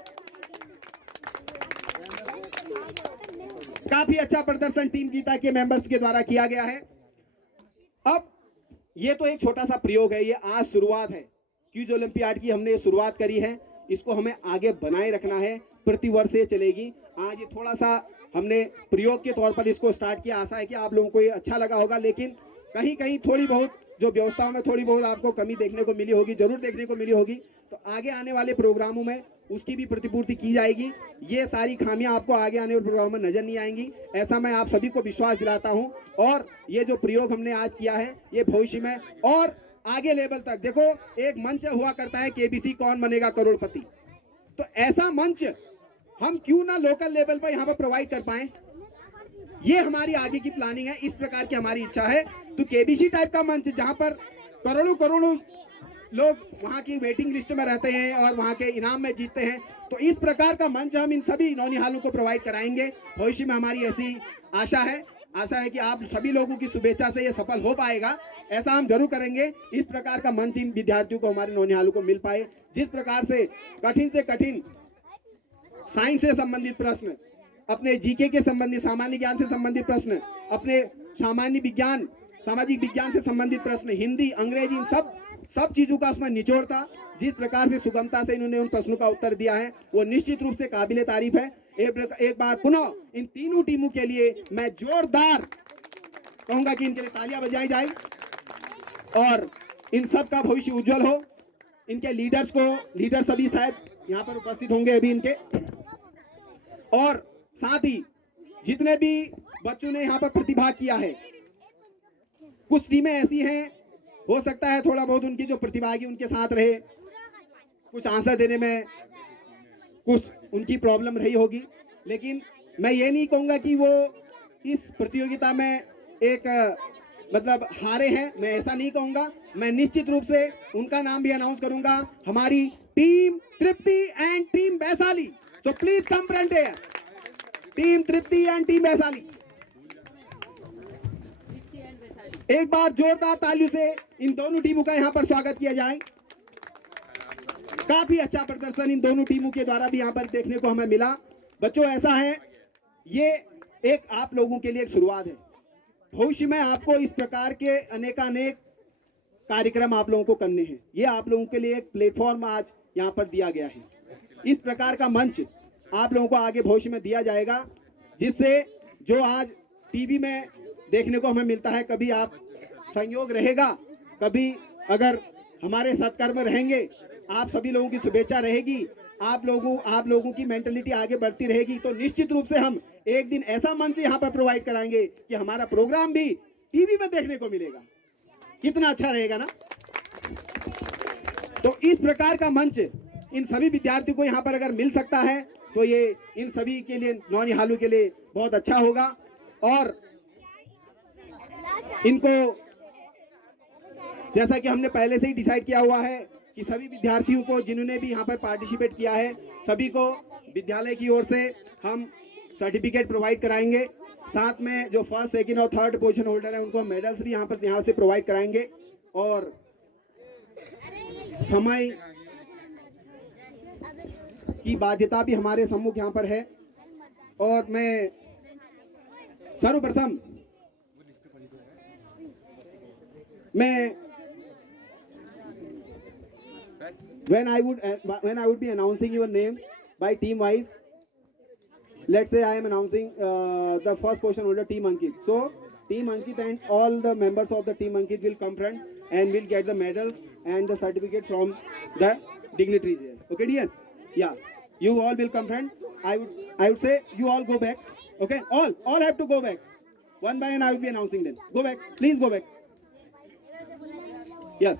काफी अच्छा प्रदर्शन team Gita के members के द्वारा किया गया है। अब ये तो एक छोटा सा प्रयोग है, ये आज शुरुआत है। क्विज ओलंपियाड की हमने शुरुआत करी है, इसको हमें आगे बनाए रखना है, प्रतिवर्ष ये चलेगी। आज ये थोड़ा सा हमने प्रयोग के तौर पर इसको स्टार्ट किया। आशा है कि आप लोगों को ये अच्छा लगा होगा, लेकिन कहीं कहीं थोड़ी बहुत जो व्यवस्थाओं में थोड़ी बहुत आपको कमी देखने को मिली होगी, जरूर देखने को मिली होगी। तो आगे आने वाले प्रोग्रामों में उसकी भी प्रतिपूर्ति की जाएगी। ये सारी खामियां आपको आगे आने वाले प्रोग्राम में नजर नहीं आएंगी, ऐसा मैं आप सभी को विश्वास दिलाता हूं। और ये जो प्रयोग हमने आज किया है, ये भविष्य में और आगे लेवल तक। देखो एक मंच हुआ करता है केबीसी कौन बनेगा करोड़पति, तो ऐसा मंच हम क्यों ना लोकल लेवल पर यहाँ पर प्रोवाइड कर पाए, ये हमारी आगे की प्लानिंग है। इस प्रकार की हमारी इच्छा है। तो केबीसी टाइप का मंच जहाँ पर करोड़ों करोड़ों लोग वहाँ की वेटिंग लिस्ट में रहते हैं और वहाँ के इनाम में जीतते हैं, तो इस प्रकार का मंच हम इन सभी नौनिहालों को प्रोवाइड कराएंगे। भविष्य में हमारी ऐसी आशा है कि आप सभी लोगों की शुभेच्छा से ये सफल हो पाएगा, ऐसा हम जरूर करेंगे। इस प्रकार का मंच इन विद्यार्थियों को, हमारे नौनिहालों को मिल पाए। जिस प्रकार से कठिन साइंस से संबंधित प्रश्न, अपने जीके के संबंधित, सामान्य ज्ञान से संबंधित प्रश्न, अपने सामान्य विज्ञान, सामाजिक विज्ञान से संबंधित प्रश्न, हिंदी, अंग्रेजी, सब चीजों का उसमें निचोड़ था। जिस प्रकार से सुगमता से इन्होंने उन प्रश्नों का उत्तर दिया है, वो निश्चित रूप से काबिले तारीफ है। एक बार पुनः इन तीनों टीमों के लिए मैं जोरदार कहूंगा कि इनके लिए तालियां बजाई जाए और इन सब का भविष्य उज्जवल हो। इनके लीडर सभी शायद यहाँ पर उपस्थित होंगे अभी इनके, और साथ ही जितने भी बच्चों ने यहाँ पर प्रतिभाग किया है, कुछ टीमें ऐसी हैं, हो सकता है थोड़ा बहुत उनकी जो प्रतिभागी उनके साथ रहे, कुछ आंसर देने में कुछ उनकी प्रॉब्लम रही होगी, लेकिन मैं ये नहीं कहूँगा कि वो इस प्रतियोगिता में एक मतलब हारे हैं, मैं ऐसा नहीं कहूँगा। मैं निश्चित रूप से उनका नाम भी अनाउंस करूँगा, हमारी team Tripti and team Vaishali. So please come front here, team Tripti and team Vaishali. एक बार जोरदार तालियों से इन दोनों टीमों का यहाँ पर स्वागत किया जाए। काफी अच्छा प्रदर्शन इन दोनों टीमों के द्वारा भी यहाँ पर देखने को हमें मिला। बच्चों ऐसा है, ये एक आप लोगों के लिए एक शुरुआत है। भविष्य में आपको इस प्रकार के अनेकानेक कार्यक्रम आप लोगों को करने हैं। ये आप लोगों के लिए एक प्लेटफॉर्म आज यहाँ पर दिया गया है। इस प्रकार का मंच आप लोगों को आगे भविष्य में दिया जाएगा, जिससे जो आज टीवी में देखने को हमें मिलता है, कभी आप संयोग रहेगा, कभी अगर हमारे सत्कर्म रहेंगे, आप सभी लोगों की शुभेच्छा रहेगी, आप लोगों की मेंटलिटी आगे बढ़ती रहेगी, तो निश्चित रूप से हम एक दिन ऐसा मंच यहाँ पर प्रोवाइड कराएंगे कि हमारा प्रोग्राम भी टीवी में देखने को मिलेगा। कितना अच्छा रहेगा ना। तो इस प्रकार का मंच इन सभी विद्यार्थियों को यहाँ पर अगर मिल सकता है तो ये इन सभी के लिए, नौनिहालों के लिए बहुत अच्छा होगा। और इनको जैसा कि हमने पहले से ही डिसाइड किया हुआ है कि सभी विद्यार्थियों को जिन्होंने भी यहाँ पर पार्टिसिपेट किया है, सभी को विद्यालय की ओर से हम सर्टिफिकेट प्रोवाइड कराएंगे। साथ में जो फर्स्ट, सेकंड और थर्ड पोजीशन होल्डर है उनको मेडल्स भी यहाँ से प्रोवाइड कराएंगे। और समय की बाध्यता भी हमारे सम्मुख यहाँ पर है। और मैं सर्वप्रथम when I would be announcing your name by team wise, let's say I am announcing the first position holder, Team Ankit. So Team Ankit and all the members of the Team Ankit will come front and will get the medals and the certificate from the dignitaries here. Okay, dear? Yeah. You all will come front. I would say you all go back. Okay? All have to go back. One by one I will be announcing them. Go back. Please go back. Yes.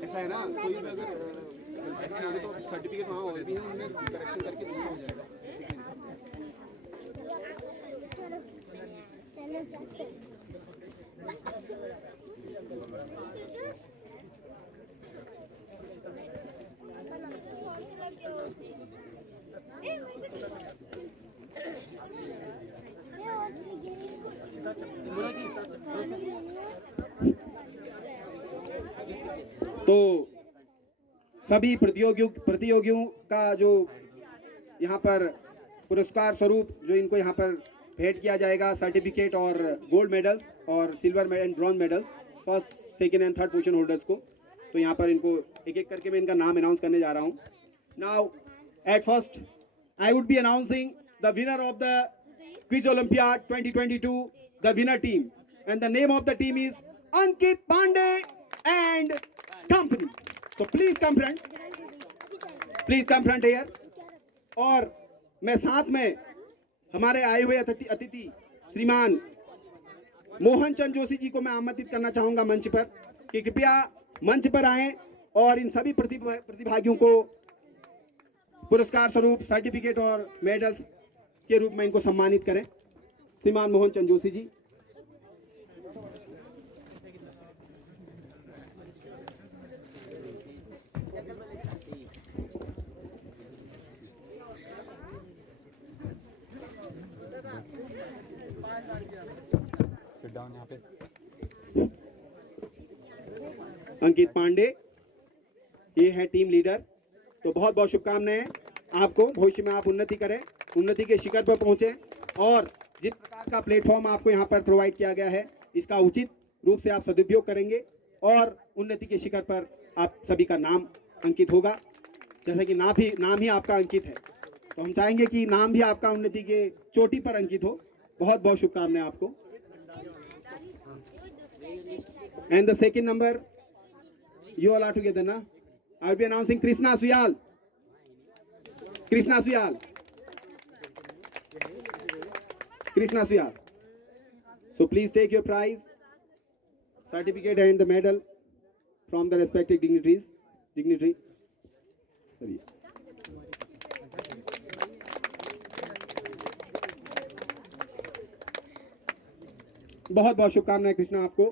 ऐसा है ना, कोई भी अगर ऐसे होगा तो certificate वहाँ और भी है, उनमें करेक्शन करके दूसरा हो जाएगा। तो सभी प्रतियोगियों का जो यहाँ पर पुरस्कार स्वरूप जो इनको यहाँ पर भेंट किया जाएगा, सर्टिफिकेट और गोल्ड मेडल्स और silver medal and bronze medals first, second and third position holders को। तो यहाँ पर इनको एक एक करके मैं इनका नाम अनाउंस करने जा रहा हूँ. Now at first I would be announcing the winner of the Quiz Olympiad 2022, the winner team. And the name of the team is Ankit Pandey and company. So please come front. Please come front here. और मैं साथ में हमारे आए हुए अतिथि श्रीमान मोहन चंद जोशी जी को मैं आमंत्रित करना चाहूँगा मंच पर कि कृपया मंच पर आएं और इन सभी प्रतिभागियों को पुरस्कार स्वरूप सर्टिफिकेट और मेडल्स के रूप में इनको सम्मानित करें. श्रीमान मोहन चंद जोशी जी. सिट डाउन यहाँ पे. अंकित पांडे ये है टीम लीडर. तो बहुत बहुत शुभकामनाएं आपको. भविष्य में आप उन्नति करें, उन्नति के शिखर पर पहुंचे और जिस प्रकार का प्लेटफॉर्म आपको यहां पर प्रोवाइड किया गया है इसका उचित रूप से आप सदुपयोग करेंगे और उन्नति के शिखर पर आप सभी का नाम अंकित होगा. जैसा कि नाम ही आपका अंकित है, तो हम चाहेंगे कि नाम भी आपका उन्नति के चोटी पर अंकित हो. बहुत बहुत शुभकामनाएं आपको. And the second number you all are together ना. I will be announcing Krishna Suyal. Krishna Suyal. Krishna Suyal. So please take your prize, certificate and the medal from the respective dignitaries. Sorry. बहुत बहुत शुभकामनाएं कृष्णा आपको.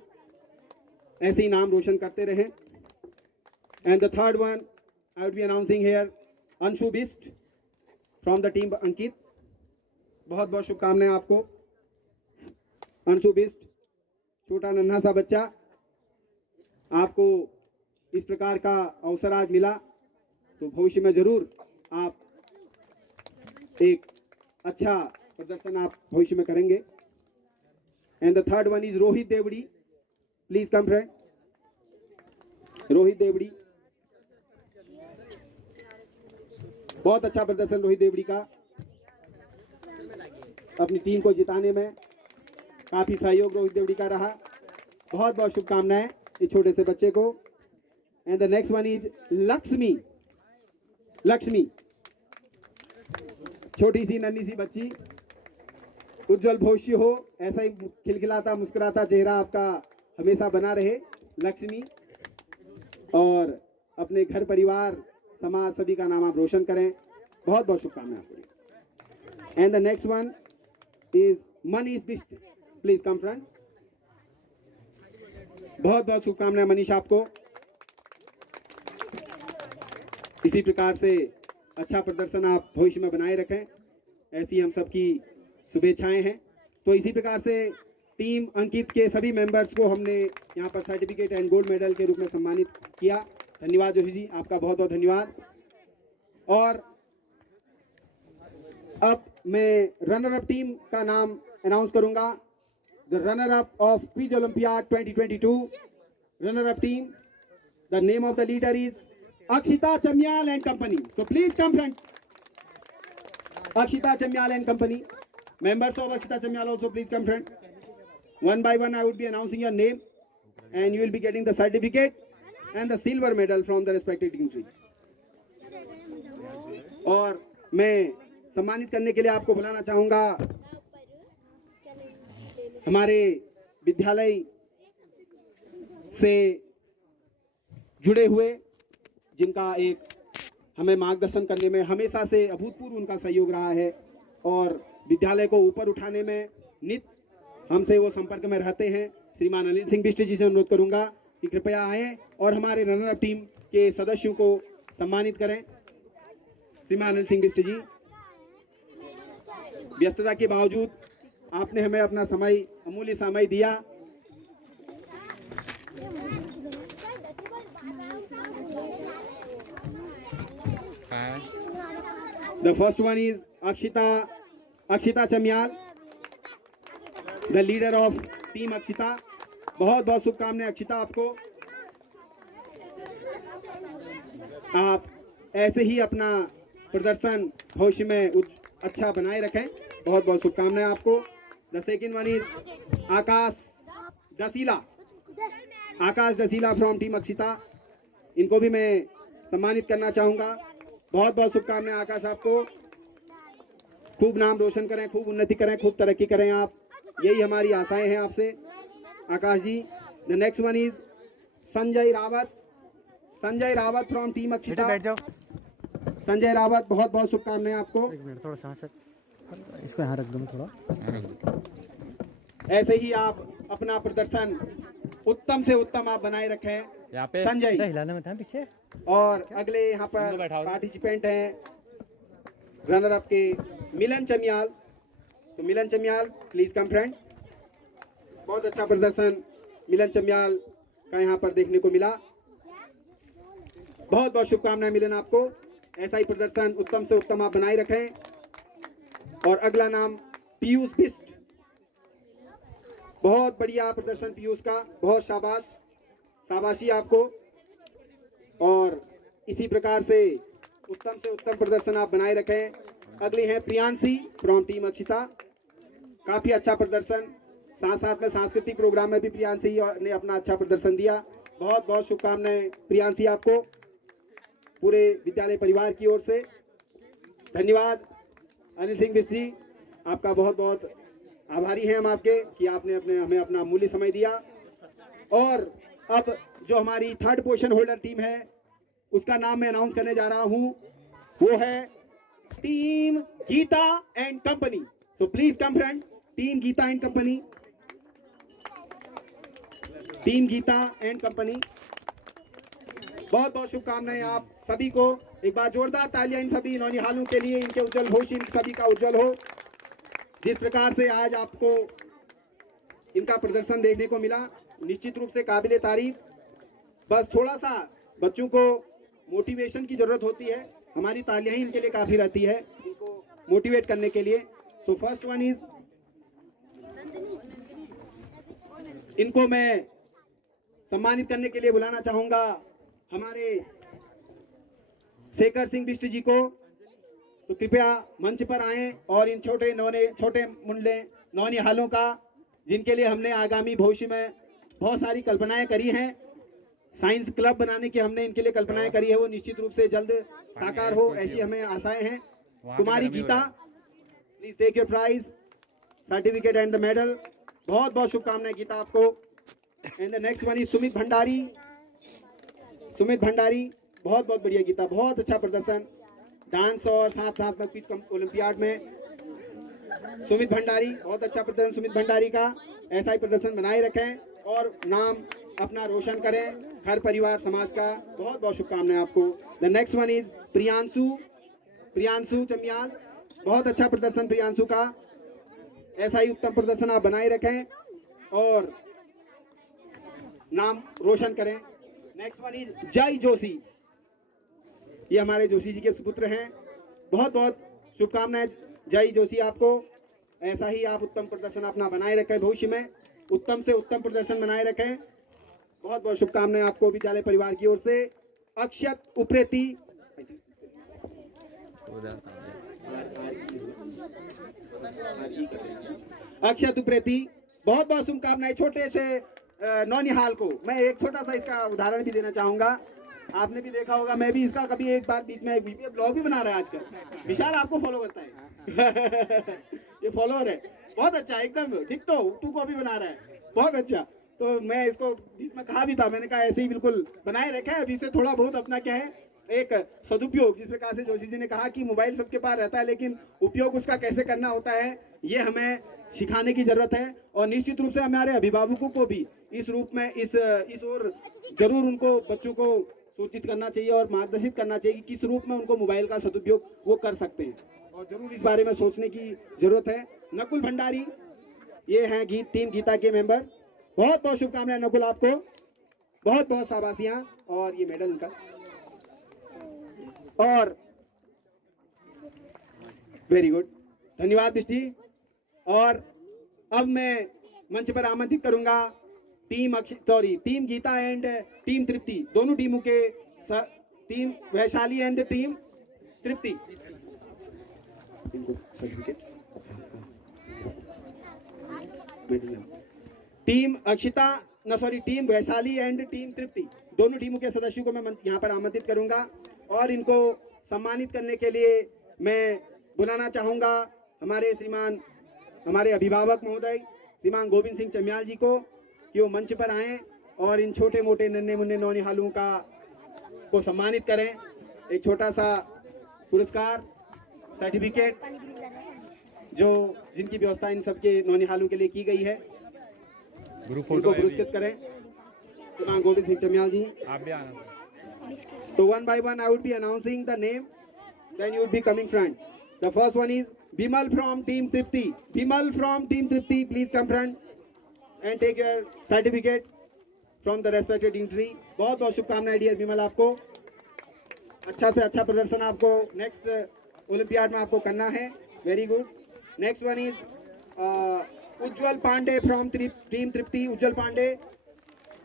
ऐसे ही नाम रोशन करते रहें. And the third one, I would be announcing here Anshu Bist from the team Ankit. बहुत बहुत शुभकामनाएं आपको. अंशु बिस्ट, छोटा नन्हा सा बच्चा, आपको इस प्रकार का अवसर आज मिला तो भविष्य में जरूर आप एक अच्छा प्रदर्शन आप भविष्य में करेंगे. And the third one is Rohit Devdi. Please come friend. Rohit Devdi. बहुत अच्छा प्रदर्शन रोहित देवड़ी का. अपनी टीम को जिताने में काफी सहयोग रोहित देवड़ी का रहा. बहुत बहुत शुभकामनाएं इस छोटे से बच्चे को. And the next one is Lakshmi. Lakshmi, छोटी सी नन्ही सी बच्ची. उज्जवल भविष्य हो, ऐसा ही खिलखिलाता मुस्कुराता चेहरा आपका हमेशा बना रहे लक्ष्मी, और अपने घर परिवार समाज सभी का नाम आप रोशन करें. बहुत बहुत शुभकामनाएं आपको. And the next one is Manish Bisht. Please come front. बहुत बहुत शुभकामनाएं मनीष आपको. इसी प्रकार से अच्छा प्रदर्शन आप भविष्य में बनाए रखें, ऐसी हम सबकी शुभेच्छाएं हैं. तो इसी प्रकार से टीम अंकित के सभी मेंबर्स को हमने यहाँ पर सर्टिफिकेट एंड गोल्ड मेडल के रूप में सम्मानित किया. धन्यवाद जोशी जी, आपका बहुत बहुत धन्यवाद. और अब मैं रनर अप टीम का नाम अनाउंस करूंगा. The runner up of quiz olympiad 2022. Runner up team, the name of the leader is Akshita Chamliyal and company. So please come front. Akshita Chamliyal and company. Members of Akshita Chamyal also please come front. One by one I would be announcing your name and you will be getting the certificate and the silver medal from the respective dignitary. और मैं सम्मानित करने के लिए आपको बुलाना चाहूँगा हमारे विद्यालय से जुड़े हुए, जिनका एक हमें मार्गदर्शन करने में हमेशा से अभूतपूर्व उनका सहयोग रहा है और विद्यालय को ऊपर उठाने में नित्य हमसे वो संपर्क में रहते हैं. श्रीमान अनिल सिंह बिष्ट जी से अनुरोध करूंगा कि कृपया आएं और हमारे रनर अप टीम के सदस्यों को सम्मानित करें. श्रीमान अनिल सिंह बिष्ट जी, व्यस्तता के बावजूद आपने हमें अपना समय, अमूल्य समय दिया. The first one is Akshita Chamyal, the leader of team Akshita. बहुत बहुत शुभकामनाएं अक्षिता आपको. आप ऐसे ही अपना प्रदर्शन भविष्य में अच्छा बनाए रखें। बहुत बहुत शुभकामनाएं आपको। The second one is Akash Dasila from team Akshita. इनको भी मैं सम्मानित करना चाहूँगा। बहुत बहुत शुभकामनाएं आकाश आपको। खूब नाम रोशन करें, खूब उन्नति करें, खूब तरक्की करें आप, यही हमारी आशाएं हैं आपसे Akash ji. The next one is Sanjay Rawat from team Akshita. Sanjay Rawat, बहुत बहुत शुभकामनाएं आपको। थोड़ा सा इसको यहाँ रख दूँ थोड़ा। ऐसे ही आप अपना प्रदर्शन उत्तम से उत्तम आप बनाए रखें यहाँ पे संजय। हिलाने में था पीछे। और अगले यहाँ पर पार्टिसिपेंट हैं रनर अप के मिलन चमियाल। तो मिलन चमियाल प्लीज कम फ्रेंड। बहुत अच्छा प्रदर्शन मिलन चमियाल का यहाँ पर देखने को मिला। बहुत बहुत शुभकामनाएं मिलन आपको। ऐसा ही प्रदर्शन उत्तम से उत्तम आप बनाए रखें। और अगला नाम पीयूष बिस्ट। बहुत बढ़िया प्रदर्शन पीयूष का, बहुत शाबाशी आपको। और इसी प्रकार से उत्तम प्रदर्शन आप बनाए रखें। अगली है प्रियांशी फ्रॉम टीम अक्षिता। काफी अच्छा प्रदर्शन, साथ साथ में सांस्कृतिक प्रोग्राम में भी प्रियांशी ने अपना अच्छा प्रदर्शन दिया। बहुत बहुत शुभकामनाएं प्रियांशी आपको पूरे विद्यालय परिवार की ओर से। धन्यवाद अनिल सिंह बिस्ट जी, आपका बहुत बहुत आभारी हैं हम आपके कि आपने हमें अपना अमूल्य समय दिया। और अब जो हमारी थर्ड पोजीशन होल्डर टीम है उसका नाम मैं अनाउंस करने जा रहा हूं, वो है team Geeta and company. So please come friend, team Geeta and company. Team Geeta and company, बहुत बहुत शुभकामनाएं आप सभी को। एक बार जोरदार तालियां इन सभी नौनिहालों के लिए, इनके उज्जवल भविष्य इन सभी का उज्जवल हो। जिस प्रकार से आज आपको इनका प्रदर्शन देखने को मिला, निश्चित रूप से काबिले तारीफ। बस थोड़ा सा बच्चों को मोटिवेशन की जरूरत होती है, हमारी तालियां ही इनके लिए काफी रहती है इनको मोटिवेट करने के लिए। सो फर्स्ट वन इज, इनको मैं सम्मानित करने के लिए बुलाना चाहूंगा हमारे शेखर सिंह बिष्ट जी को। तो कृपया मंच पर आएं और इन छोटे मुंडे नौनिहालों का, जिनके लिए हमने आगामी भविष्य में बहुत सारी कल्पनाएं करी हैं, साइंस क्लब बनाने की हमने इनके लिए कल्पनाएं करी है, वो निश्चित रूप से जल्द साकार हो, ऐसी हमें आशाएं हैं। Kumari Geeta, please take your prize, certificate and the medal. बहुत बहुत शुभकामनाएं गीता आपको। And the next one is Sumit Bhandari. बहुत बहुत बढ़िया गीता, बहुत अच्छा प्रदर्शन डांस और साथ साथ में क्विज ओलंपियाड में। सुमित भंडारी, बहुत अच्छा प्रदर्शन सुमित भंडारी का। ऐसा ही प्रदर्शन बनाए रखें और नाम अपना रोशन करें, हर परिवार समाज का। बहुत बहुत शुभकामनाएं आपको। The next one is Priyanshu Chamliyal. बहुत अच्छा प्रदर्शन प्रियांशु का, ऐसा ही उत्तम प्रदर्शन आप बनाए रखें और नाम रोशन करें। नेक्स्ट वन इज जय जोशी। ये हमारे जोशी जी के सुपुत्र हैं। बहुत बहुत शुभकामनाएं जय जोशी आपको। ऐसा ही आप उत्तम प्रदर्शन अपना बनाए रखें, भविष्य में उत्तम से उत्तम प्रदर्शन बनाए रखें। बहुत बहुत शुभकामनाएं आपको विद्यालय परिवार की ओर से। अक्षत उप्रेती, बहुत बहुत शुभकामनाएं। छोटे से नौनिहाल को मैं एक छोटा सा इसका उदाहरण भी देना चाहूंगा। आपने भी देखा होगा, मैं भी इसका कभी एक बार बीच में एक ब्लॉग भी बना रहा है आजकल। विशाल आपको फॉलो करता है ये फॉलोअर है, बहुत अच्छा, एकदम डिक्टो 2 कॉपी बना रहा है, बहुत अच्छा। तो मैं इसको बीच में कहा भी था, मैंने कहा ऐसे ही बिल्कुल बनाए रखा है। अभी से थोड़ा बहुत अपना क्या है एक सदुपयोग, जिस प्रकार से जोशी जी ने कहा कि मोबाइल सबके पास रहता है लेकिन उपयोग उसका कैसे करना होता है, ये हमें सिखाने की जरूरत है। और निश्चित रूप से हमारे अभिभावकों को भी इस रूप में इस ओर जरूर उनको बच्चों को सूचित करना चाहिए और मार्गदर्शित करना चाहिए कि किस रूप में उनको मोबाइल का सदुपयोग वो कर सकते हैं, और जरूर इस बारे में सोचने की जरूरत है। नकुल भंडारी, ये हैं टीम गीता के मेंबर। बहुत बहुत शुभकामनाएं नकुल आपको, बहुत बहुत शाबाशियां और ये मेडल उनका। और वेरी गुड, धन्यवाद बिष्ट जी। और अब मैं मंच पर आमंत्रित करूंगा team Geeta and team Tripti, दोनों टीमों के team Vaishali and the team Tripti. Certificate team Akshita team Vaishali and team Tripti, दोनों टीमों के सदस्यों को मैं यहाँ पर आमंत्रित करूंगा और इनको सम्मानित करने के लिए मैं बुलाना चाहूंगा हमारे अभिभावक महोदय श्रीमान गोविंद सिंह चमियाल जी को कि वो मंच पर आएं और इन छोटे मोटे नन्हे मुन्ने नौनिहालों को सम्मानित करें। एक छोटा सा पुरस्कार सर्टिफिकेट जिनकी व्यवस्था इन सबके नौनिहालों के लिए की गई है, उनको पुरस्कृत करें। श्रीमान गोविंद सिंह चमियाल जी, आप भी आना। तो one by one I would be announcing the name, then you would be coming front. The first one is Bimal from Team Tripti. Bimal from Team Tripti, please come front and take your certificate from the respected dignitary. बहुत बहुत शुभकामनाएं dear Bimal, आपको अच्छा से अच्छा प्रदर्शन आपको next olympiad में आपको करना है। Very good. Next one is Ujjwal Pandey from team Tripti. Ujjwal Pandey,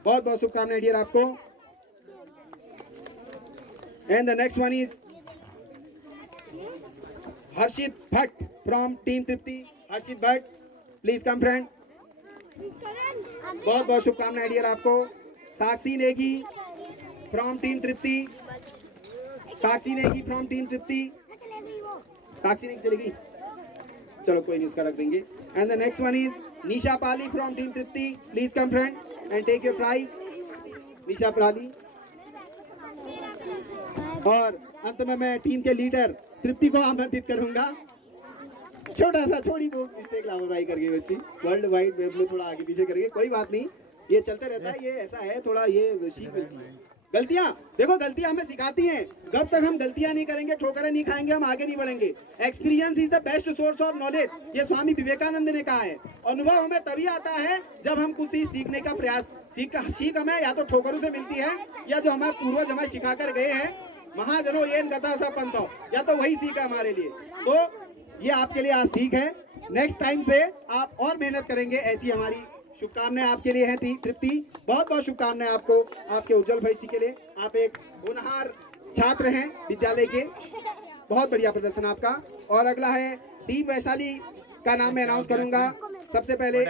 बहुत बहुत शुभकामनाएं डियर आपको। And the next one is Harshit Bhatt from team Tripti. Harshit Bhatt, please come friend. बहुत बहुत शुभकामनाएं डियर आपको। Sakshi Negi from team Tripti. Sakshi Negi from team Tripti. Sakshi Negi चलेगी, चलो कोई नहीं, उसका रख देंगे। And the next one is Nisha Pali from team Tripti. Please come friend and take your prize. Nisha Pali. और अंत में मैं टीम के लीडर तृप्ति को आमंत्रित करूंगा। छोटा सा छोटी बहुत मिस्टेक लापरवाही कर गई बच्ची, वर्ल्ड वाइड वेब में थोड़ा आगे पीछे करके, कोई बात नहीं, ये चलते रहता है, ये ऐसा है थोड़ा, ये गलतियां, देखो गलतियां हमें सिखाती हैं। जब तक हम गलतियां नहीं करेंगे, ठोकरें नहीं खाएंगे, हम आगे नहीं बढ़ेंगे। Experience is the best source of knowledge, ये स्वामी विवेकानंद ने कहा है। अनुभव हमें तभी आता है जब हम कुछ सीखने का प्रयास, सीख हमें या तो ठोकरों से मिलती है या जो हमारे पूर्वज हमें सिखा कर गए हैं, महाजनों ये गता सा पंथो, या तो वही सीख है हमारे लिए। तो ये आपके लिए आज सीख है। नेक्स्ट टाइम से आप और मेहनत करेंगे, ऐसी हमारी शुभकामनाएं आपके लिए हैं तृप्ति। बहुत बहुत शुभकामनाएं आपको, आपके उज्जवल भविष्य के लिए। आप एक होनहार छात्र हैं विद्यालय के, बहुत बढ़िया प्रदर्शन आपका। और अगला है टीम वैशाली का नाम मैं अनाउंस करूंगा। सबसे पहले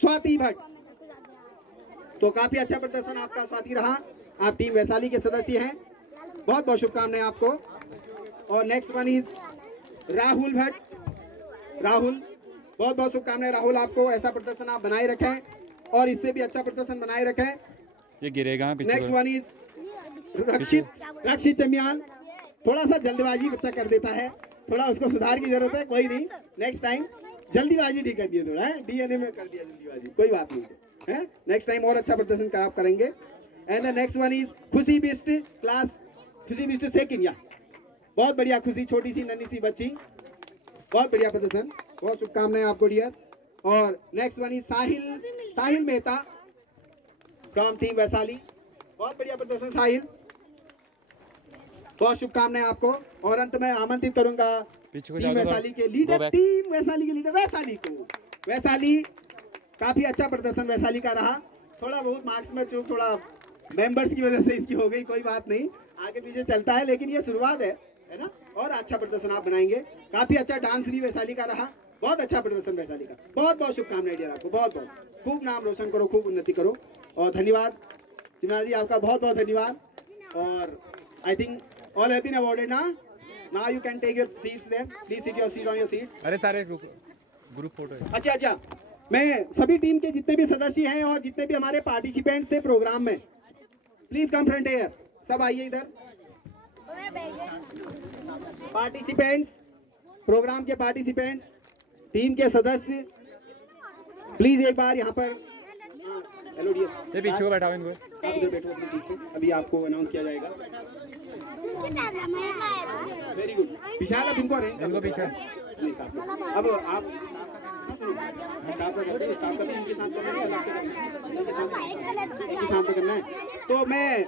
स्वाति भट्ट, तो काफी अच्छा प्रदर्शन आपका स्वाति रहा, आप टीम वैशाली के सदस्य हैं, बहुत बहुत शुभकामनाएं आपको। और next one is Rahul Bhatt. Rahul, बहुत बहुत शुभकामनाएं राहुल आपको, ऐसा प्रदर्शन आप बनाए रखें और इससे भी अच्छा प्रदर्शन बनाए रखें। ये गिरेगा। नेक्स्ट वन इज रक्षित चमियाल। थोड़ा सा जल्दबाजी बच्चा कर देता है, थोड़ा उसको सुधार की जरूरत है, कोई नहीं, नेक्स्ट टाइम जल्दीबाजी नहीं करनी है, थोड़ा है डीएनए में कर दिया जल्दीबाजी, कोई बात नहीं है, नेक्स्ट टाइम और अच्छा प्रदर्शन आप करेंगे। And the next one is खुशी बिस्ट क्लास, खुशी बिस्ट सेकंड, या बहुत बढ़िया खुशी, छोटी सी नन्ही सी बच्ची, बहुत बढ़िया प्रदर्शन, बहुत शुभकामनाएं आपको डियर। और next one is Sahil Mehta from team Vaishali, बहुत बढ़िया प्रदर्शन साहिल, बहुत शुभकामनाएं आपको। और अंत में आमंत्रित करूंगा टीम वैशाली के लीडर, टीम वैशाली के लीडर वैशाली को। वैशाली, काफी अच्छा प्रदर्शन वैशाली का रहा, थोड़ा बहुत मार्क्स में चूक थोड़ा मेंबर्स की वजह से इसकी हो गई, कोई बात नहीं, आगे पीछे चलता है, लेकिन ये शुरुआत है ना, और अच्छा प्रदर्शन आप बनाएंगे। काफी अच्छा डांस भी वैशाली का रहा, बहुत अच्छा प्रदर्शन वैशाली का, बहुत बहुत शुभकामनाएं डियर आपको, बहुत बहुत, खूब नाम रोशन करो, खूब उन्नति करो। और धन्यवाद चिन्हा जी, आपका बहुत बहुत धन्यवाद। और I think all have been awarded ना, now you can take your seats there, please sit your seat on your seats. अरे सारे ग्रुप फोटो है। अच्छा, मैं सभी टीम के जितने भी सदस्य हैं और जितने भी हमारे पार्टिसिपेंट्स थे प्रोग्राम में, प्लीज कम फ्रंट हियर, सब आइए इधर। पार्टिसिपेंट्स, प्रोग्राम के पार्टिसिपेंट्स, टीम के सदस्य, प्लीज एक बार यहाँ पर, हेलो डियर, ये पीछे को बैठा इनको, आप इधर बैठो अपने पीछे, अभी आपको अनाउंस किया जाएगा। वेरी गुड, विशाल अब इनको अरेंज इनको पीछे। अब आप स्टार्ट करना है, इनके साथ करना है, अलग से इनके साथ करना है। तो मैं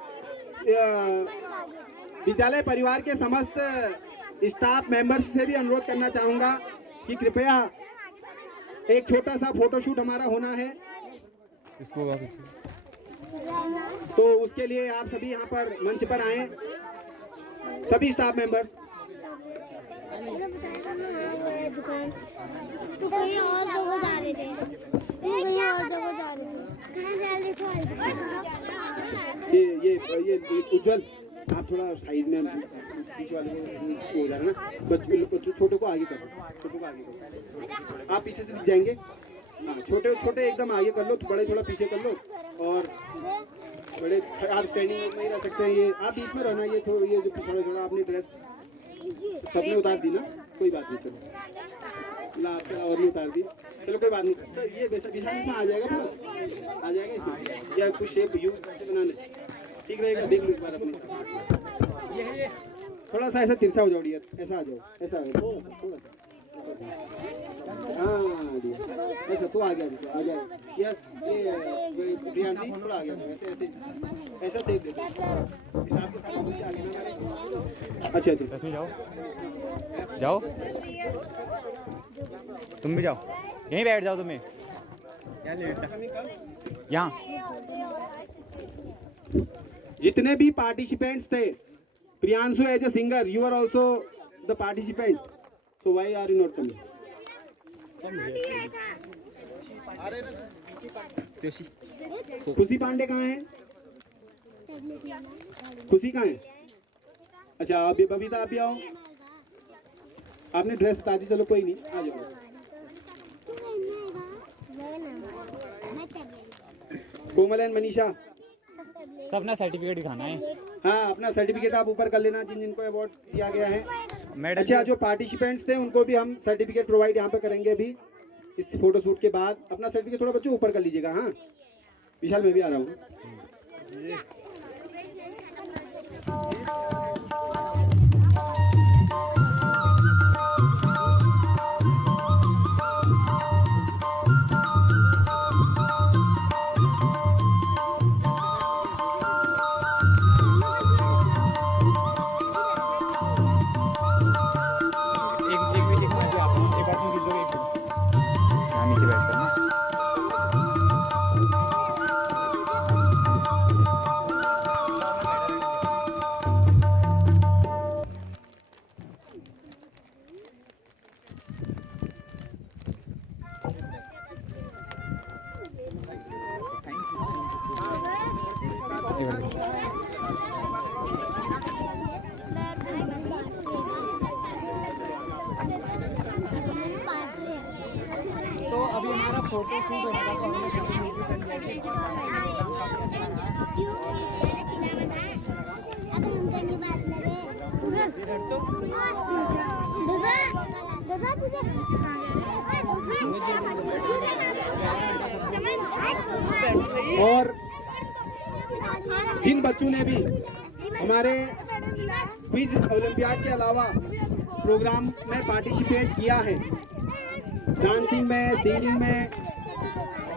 विद्यालय परिवार के समस्त स्टाफ मेंबर्स से भी अनुरोध करना चाहूंगा कि कृपया एक छोटा सा फोटोशूट हमारा होना है। इसको तो उसके लिए आप सभी यहाँ पर मंच पर आए, सभी स्टाफ मेंबर्स। तो कहीं और जगह जा रहे थे, कहीं और जगह जा रहे थे, कहाँ जा रहे थे? ये उज्जवल, आप थोड़ा साइड में पीछे वाले को हो जा रहा है ना, बच्चों छोटे को आगे करो, छोटे को आगे करो, आप पीछे से दिख जाएंगे। हाँ, छोटे छोटे एकदम आगे कर लो, बड़े थोड़ा पीछे कर लो, और बड़े आप स्टैंडिंग में ही रह सकते हैं। ये आप बीच में रहना, ये थोड़ा ये जो थोड़ा थोड़ा आपने ड्रेस सबने उतार दी ना, कोई बात नहीं, चलो ला और नहीं उतार दी, चलो कोई बात नहीं। तो ये वैसा विशाल इसमें आ जाएगा, आ जाएगा इसमें, या कुछ शेप यू बनाने ठीक रहेगा। देख लो एक बार अपने, थोड़ा सा ऐसा तिरछा हो जाओ डियर, ऐसा आ जाओ, ऐसा आ जाओ, थोड़ा सा हाँ डियर, ऐसा तो आ गया, आ जाए। यस, ये प्रियांशी थोड़ा आ गया, ऐसे ऐसे ऐसा सेफ दे दो। अच्छा अच्छा, जाओ, तुम भी जाओ, यहीं बैठ जाओ, तुम्हें यहाँ। जितने भी पार्टिसिपेंट्स थे, Priyanshu as a singer, you are also the participant, so why are you not coming? Khushi Pandey कहाँ है? खुशी कहाँ है? अच्छा, आप भी बबीता, आप भी आओ, आपने ड्रेस उतार दी, चलो कोई नहीं, आ जाओ। कोमल एंड मनीषा, सबने सर्टिफिकेट दिखाना है। हाँ, अपना सर्टिफिकेट आप ऊपर कर लेना, जिन जिनको अवार्ड दिया गया है। अच्छा, जो पार्टिसिपेंट्स थे उनको भी हम सर्टिफिकेट प्रोवाइड यहाँ पे करेंगे अभी इस फोटो शूट के बाद। अपना सर्टिफिकेट थोड़ा बच्चों ऊपर कर लीजिएगा। हाँ विशाल, मैं भी आ रहा हूँ। तो अभी हमारा फोटो शूट होना था, तो और जिन बच्चों ने भी हमारे क्विज ओलंपियाड के अलावा प्रोग्राम में पार्टिसिपेट किया है, डांसिंग में, सिंगिंग में,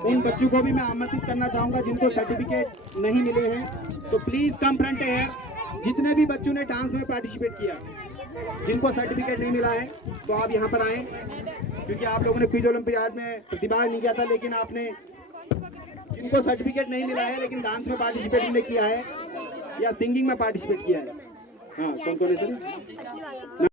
उन बच्चों को भी मैं आमंत्रित करना चाहूँगा जिनको सर्टिफिकेट नहीं मिले हैं। तो प्लीज़ कम फ्रंट एयर। जितने भी बच्चों ने डांस में पार्टिसिपेट किया, जिनको सर्टिफिकेट नहीं मिला है, तो आप यहाँ पर आएँ, क्योंकि आप लोगों ने क्विज ओलंपियाड में प्रतिभाग नहीं किया था, लेकिन आपने, जिनको सर्टिफिकेट नहीं मिला है लेकिन डांस में पार्टिसिपेट उन्होंने किया है या सिंगिंग में पार्टिसिपेट किया है। हाँ, कौन कौन है सर?